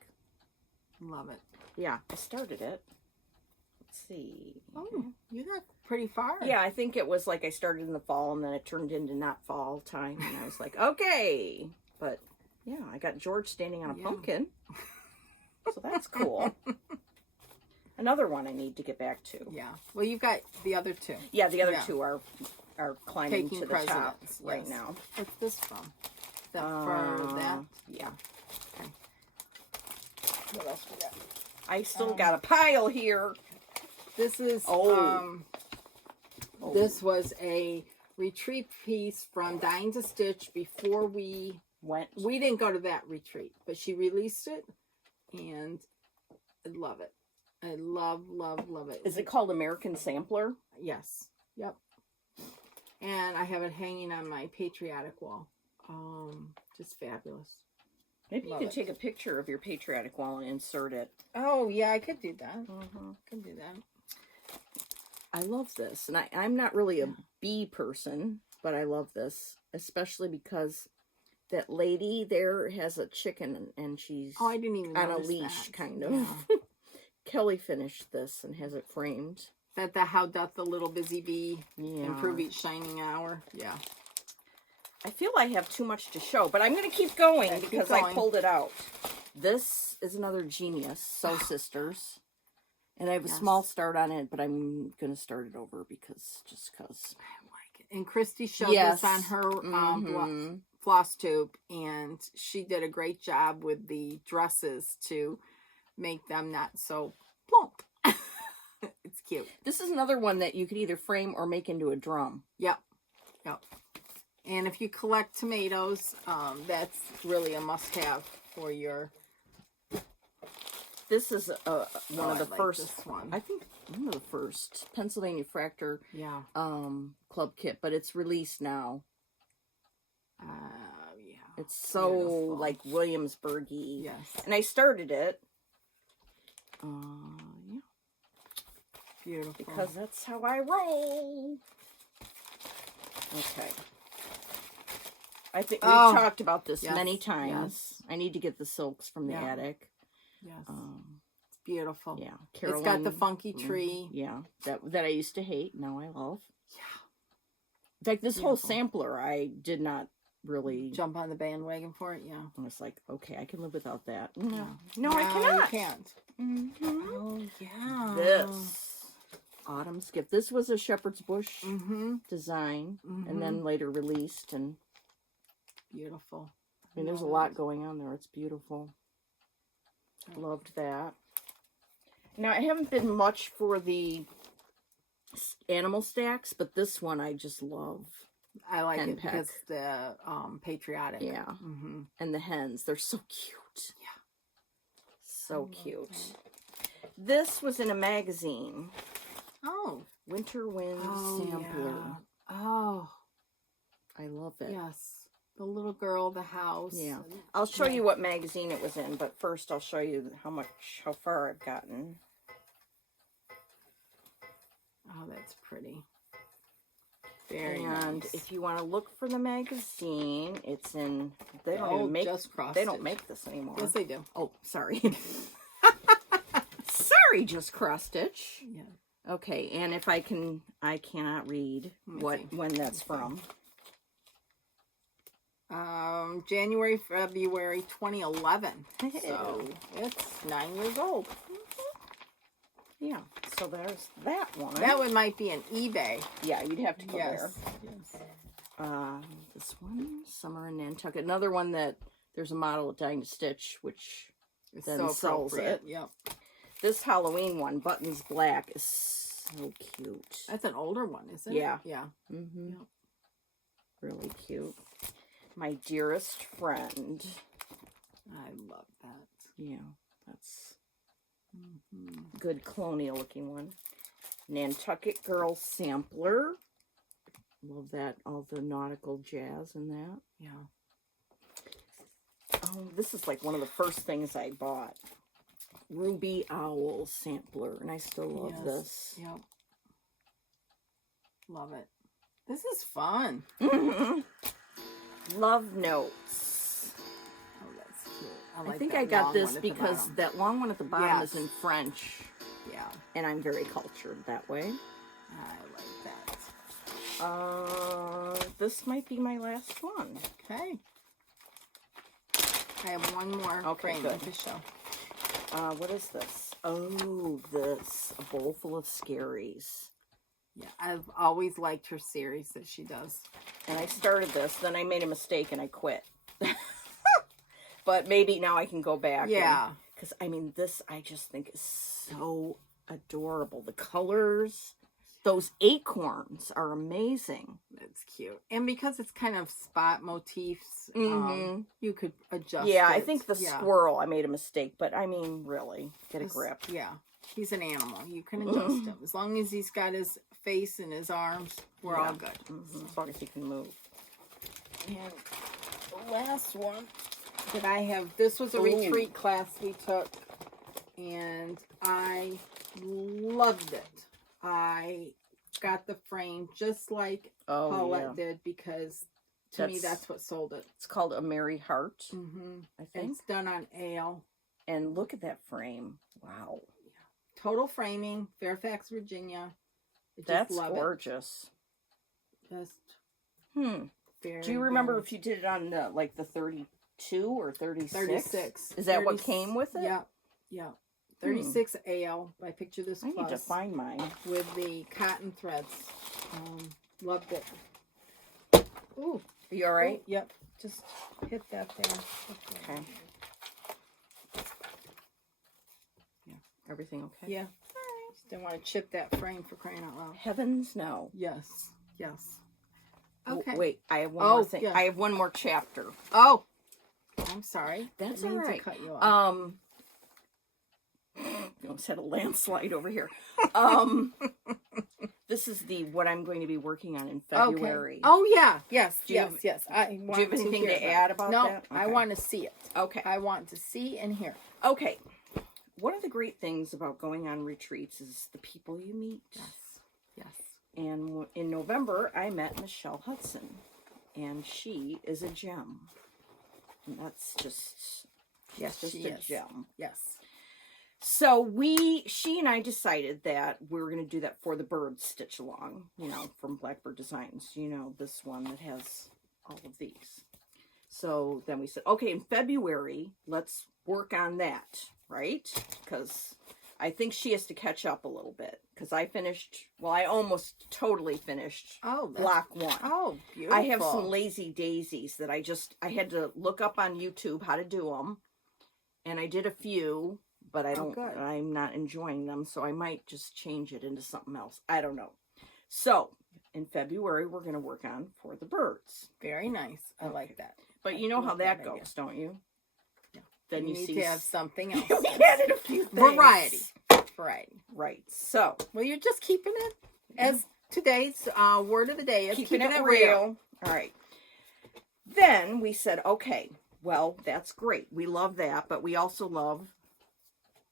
Love it. Yeah, I started it. Let's see. Oh, you got pretty far. Yeah, I think it was like I started in the fall and then it turned into not fall time. And I was like, okay. But yeah, I got George standing on a Yeah. pumpkin. So that's cool. Another one I need to get back to. Yeah. Well, you've got the other two. Yeah, the other Yeah. two are are climbing Taking to the top precedence, right yes. now. What's this from? That for that? Yeah. Okay. What else we got? I still got a pile here. This is this was a retreat piece from Dying to Stitch before we Went. We didn't go to that retreat, but she released it, and I love it. I love it. Is it called American Sampler? Yes. Yep. And I have it hanging on my patriotic wall. Just fabulous. Maybe Love you could it. take a picture of your patriotic wall and insert it. Oh yeah, I could do that. Mm-hmm. Could do that. I love this, and I'm not really a bee person, but I love this, especially because that lady there has a chicken, and she's I didn't even on a notice leash, that. kind of. Yeah. Kelly finished this and has it framed. That the How Doth the Little Busy Bee Improve Yeah. Each Shining Hour. Yeah. I feel I have too much to show, but I'm going to keep going Yeah, keep because going. I pulled it out. This is another Genius, Sew Sisters. And I have a small start on it, but I'm going to start it over because. I like it. And Christy showed this on her floss tube, and she did a great job with the dresses to make them not so plump. It's cute. This is another one that you could either frame or make into a drum. Yep. And if you collect tomatoes, that's really a must-have for your... This is one of the like first, this one. I think one of the first Pennsylvania Fractor Yeah. club kit, but it's released now. Yeah. It's so Beautiful. like Williamsburg-y. Yes. And I started it. Yeah. Beautiful. Because that's how I roll. Okay. I think we've talked about this many times. Yes. I need to get the silks from the attic. Yes. It's beautiful. Yeah. It's got the funky tree. Yeah. That I used to hate. Now I love. Yeah. In fact, this whole sampler, I did not really Jump on the bandwagon for it, yeah. I was like, okay, I can live without that. No, No, I cannot. You can't. Oh, yeah. This Autumn's Gift. This was a Shepherd's Bush Mm-hmm. design, and then later released. And Beautiful. I mean, there's a lot going on there. It's beautiful. Loved that. Now, I haven't been much for the animal stacks, but this one I just love. I like Hen it peck. because the patriotic. Yeah. Mm-hmm. And the hens, they're so cute. Yeah. So cute. This was in a magazine. Oh. Winter Wind Sampler. Yeah. Oh. I love it. Yes. The little girl, the house. Yeah. I'll show you what magazine it was in, but first I'll show you how far I've gotten. Oh, that's pretty. Very And nice. if you want to look for the magazine, it's in. They don't even make. Just cross They don't stitch. make this anymore. Yes, they do. Oh, sorry. Sorry, just cross stitch. Yeah. Okay, and if I cannot read when that's from. January, February 2011. Hey. So it's 9 years old. Yeah, so there's that one. That one might be an eBay. Yeah, you'd have to go there. Yes. This one, Summer in Nantucket. Another one that there's a model at Dying to Stitch, which It's then so sells appropriate. it. Yep. This Halloween one, Buttons Black, is so cute. That's an older one, isn't Yeah. it? Yeah. Mm-hmm. Yep. Really cute. My Dearest Friend. I love that. Yeah, that's good colonial looking one. Nantucket Girl Sampler. Love that. All the nautical jazz in that. Yeah. Oh, this is like one of the first things I bought. Ruby Owl Sampler. And I still love this. Yep. Love it. This is fun. Love Notes. Oh, that's cute. I think I got this because that. that long one at the bottom is Yes. in French. Yeah. And I'm very cultured that way. I like that. This might be my last one. Okay. I have one more Okay, frame good. to show. What is this? Oh, this. A bowl full of scaries. Yeah, I've always liked her series that she does. And I started this, then I made a mistake and I quit. But maybe now I can go back. Yeah. Because, I mean, this I just think is so adorable. The colors, those acorns are amazing. It's cute. And because it's kind of spot motifs, you could adjust Yeah, it. I think the squirrel, I made a mistake. But, I mean, really, get a grip. Yeah. He's an animal. You can adjust him. As long as he's got his face and his arms, we're all good. As long as he can move. And the last one that I have, this was a retreat class we took, and I loved it. I got the frame just like Paulette did, because to me that's what sold it. It's called A Merry Heart, I think. It's done on ale. And look at that frame. Wow. Total framing, Fairfax, Virginia. That's gorgeous. Just very, do you remember if you did it on the, like the 32 or 36? 36. Is that what came with it? Yeah. Yeah. 36 AL by Picture This Plus. I need to find mine. With the cotton threads. Loved it. Ooh. Are you all right? Ooh, yep. Just hit that there. Okay. Everything okay? Yeah. Just didn't want to chip that frame, for crying out loud. Heavens no. Yes. Yes. Okay. Wait, I have one more thing. Yeah. I have one more chapter. Oh. I'm sorry. That's all right. To cut you off. You almost had a landslide over here. This is what I'm going to be working on in February. Okay. Oh yeah. Yes. Do you yes. have, yes. Do you have anything to add about that? No. I want to see it. Okay. I want to see and hear. Okay. One of the great things about going on retreats is the people you meet. Yes. Yes. And in November, I met Michelle Hudson, and she is a gem. And that's just, a gem. Yes. So she and I decided that we were going to do that For the Birds stitch along, from Blackbird Designs. This one that has all of these. So then we said, okay, in February, let's work on that. Right? Because I think she has to catch up a little bit. Because I almost totally finished block 1. Oh, beautiful. I have some lazy daisies that I had to look up on YouTube how to do them. And I did a few, but I'm not enjoying them. So I might just change it into something else. I don't know. So in February, we're going to work on For the Birds. Very nice. I like that. But you know how that goes, don't you? Then you need to have something else. We added a few things. Variety. Right. So. Well, you're just keeping it as today's word of the day is keeping it real. All right. Then we said, okay, well, that's great. We love that, but we also love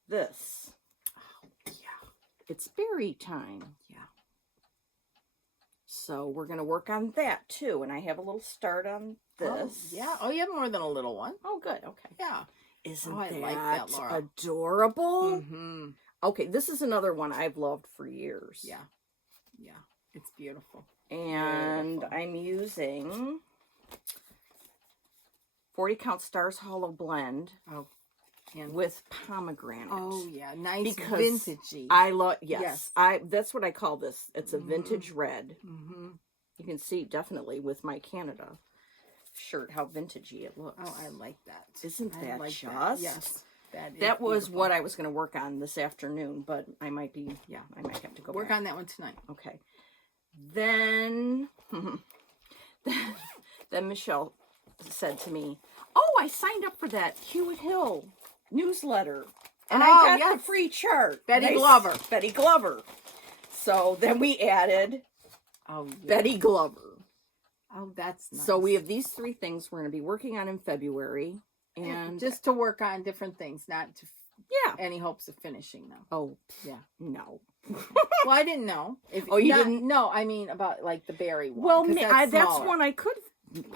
this. Oh, yeah. It's berry time. Yeah. So we're going to work on that, too. And I have a little start on this. Oh, yeah. Oh, you have more than a little one. Oh, good. Okay. Yeah. Isn't I like that, Laura. Adorable? Mm-hmm. Okay, this is another one I've loved for years. Yeah. Yeah. It's beautiful. And I'm using 40 Count Stars Hollow Blend with pomegranate. Oh, yeah. Nice vintagey. I love, yes. That's what I call this. It's a vintage red. Mm-hmm. You can see definitely with my Canada shirt how vintagey it looks. Oh, I like that. Isn't that like just? That. Yes. That was what I was going to work on this afternoon, but I might have to go work on that one tonight. Okay. Then Michelle said to me, "Oh, I signed up for that Hewitt Hill newsletter, and I got the free chart." Betty Glover. So then we added Betty Glover. Oh, that's nice. So we have these 3 things we're going to be working on in February. And just to work on different things, not to any hopes of finishing them. Oh, yeah. No. Well, I didn't know. Didn't? No, I mean about like the berry one. Well, that's one I could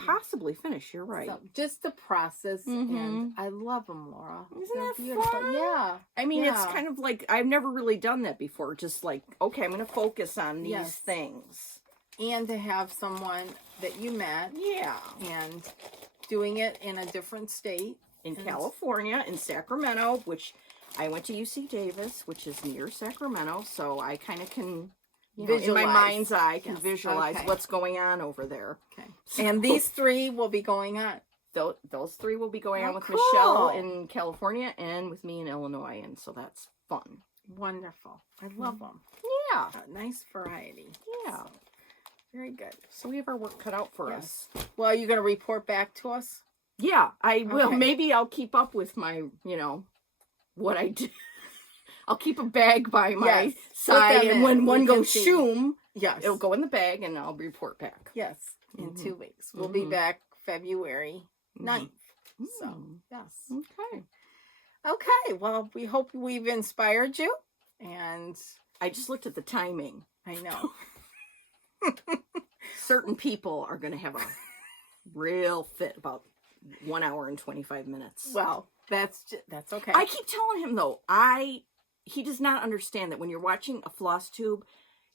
possibly finish. You're right. So just the process, and I love them, Laura. Isn't that beautiful? Fun? Yeah. I mean, it's kind of like I've never really done that before. Just like, okay, I'm going to focus on these things. And to have someone that you met. Yeah. And doing it in a different state. In California, in Sacramento, which I went to UC Davis, which is near Sacramento. So I kind of can, you know, in my Visualize. mind's eye, I can Yes. visualize Okay. what's going on over there. Okay. So- And these 3 will be going on. Those 3 will be going Oh, on with cool. Michelle in California and with me in Illinois, and so that's fun. Wonderful. I love them. Yeah, A nice variety. yeah. So, very good. So we have our work cut out for Yes. us. Well, are you going to report back to us? Yeah, I will. Okay. Maybe I'll keep up with my, you know, what I do. I'll keep a bag by my Yes. side, them and in. when We one can goes see. shoom, Yes. it'll go in the bag, and I'll report back. Yes. In Mhm. 2 weeks. We'll be Mhm. back February 9th. So, Mm. yes. Okay. Okay. Well, we hope we've inspired you. And I just looked at the timing. I know. Certain people are going to have a real fit about 1 hour and 25 minutes. Well, that's okay. I keep telling him though, he does not understand that when you're watching a floss tube,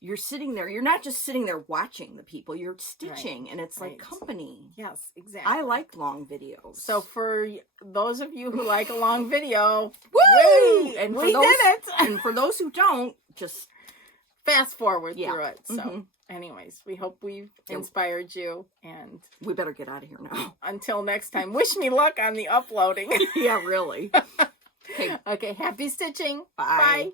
you're sitting there. You're not just sitting there watching the people. You're stitching, and it's like Right. company. Yes, exactly. I like long videos. So for those of you who like a long video, woo! woo! And We did it. And for those who don't, just Fast forward Yeah. through it. So, Mhm. anyways, we hope we've And- inspired you. And we better get out of here now. until next time, wish me luck on the uploading. Yeah, really. Okay. Okay, happy stitching. Bye. Bye.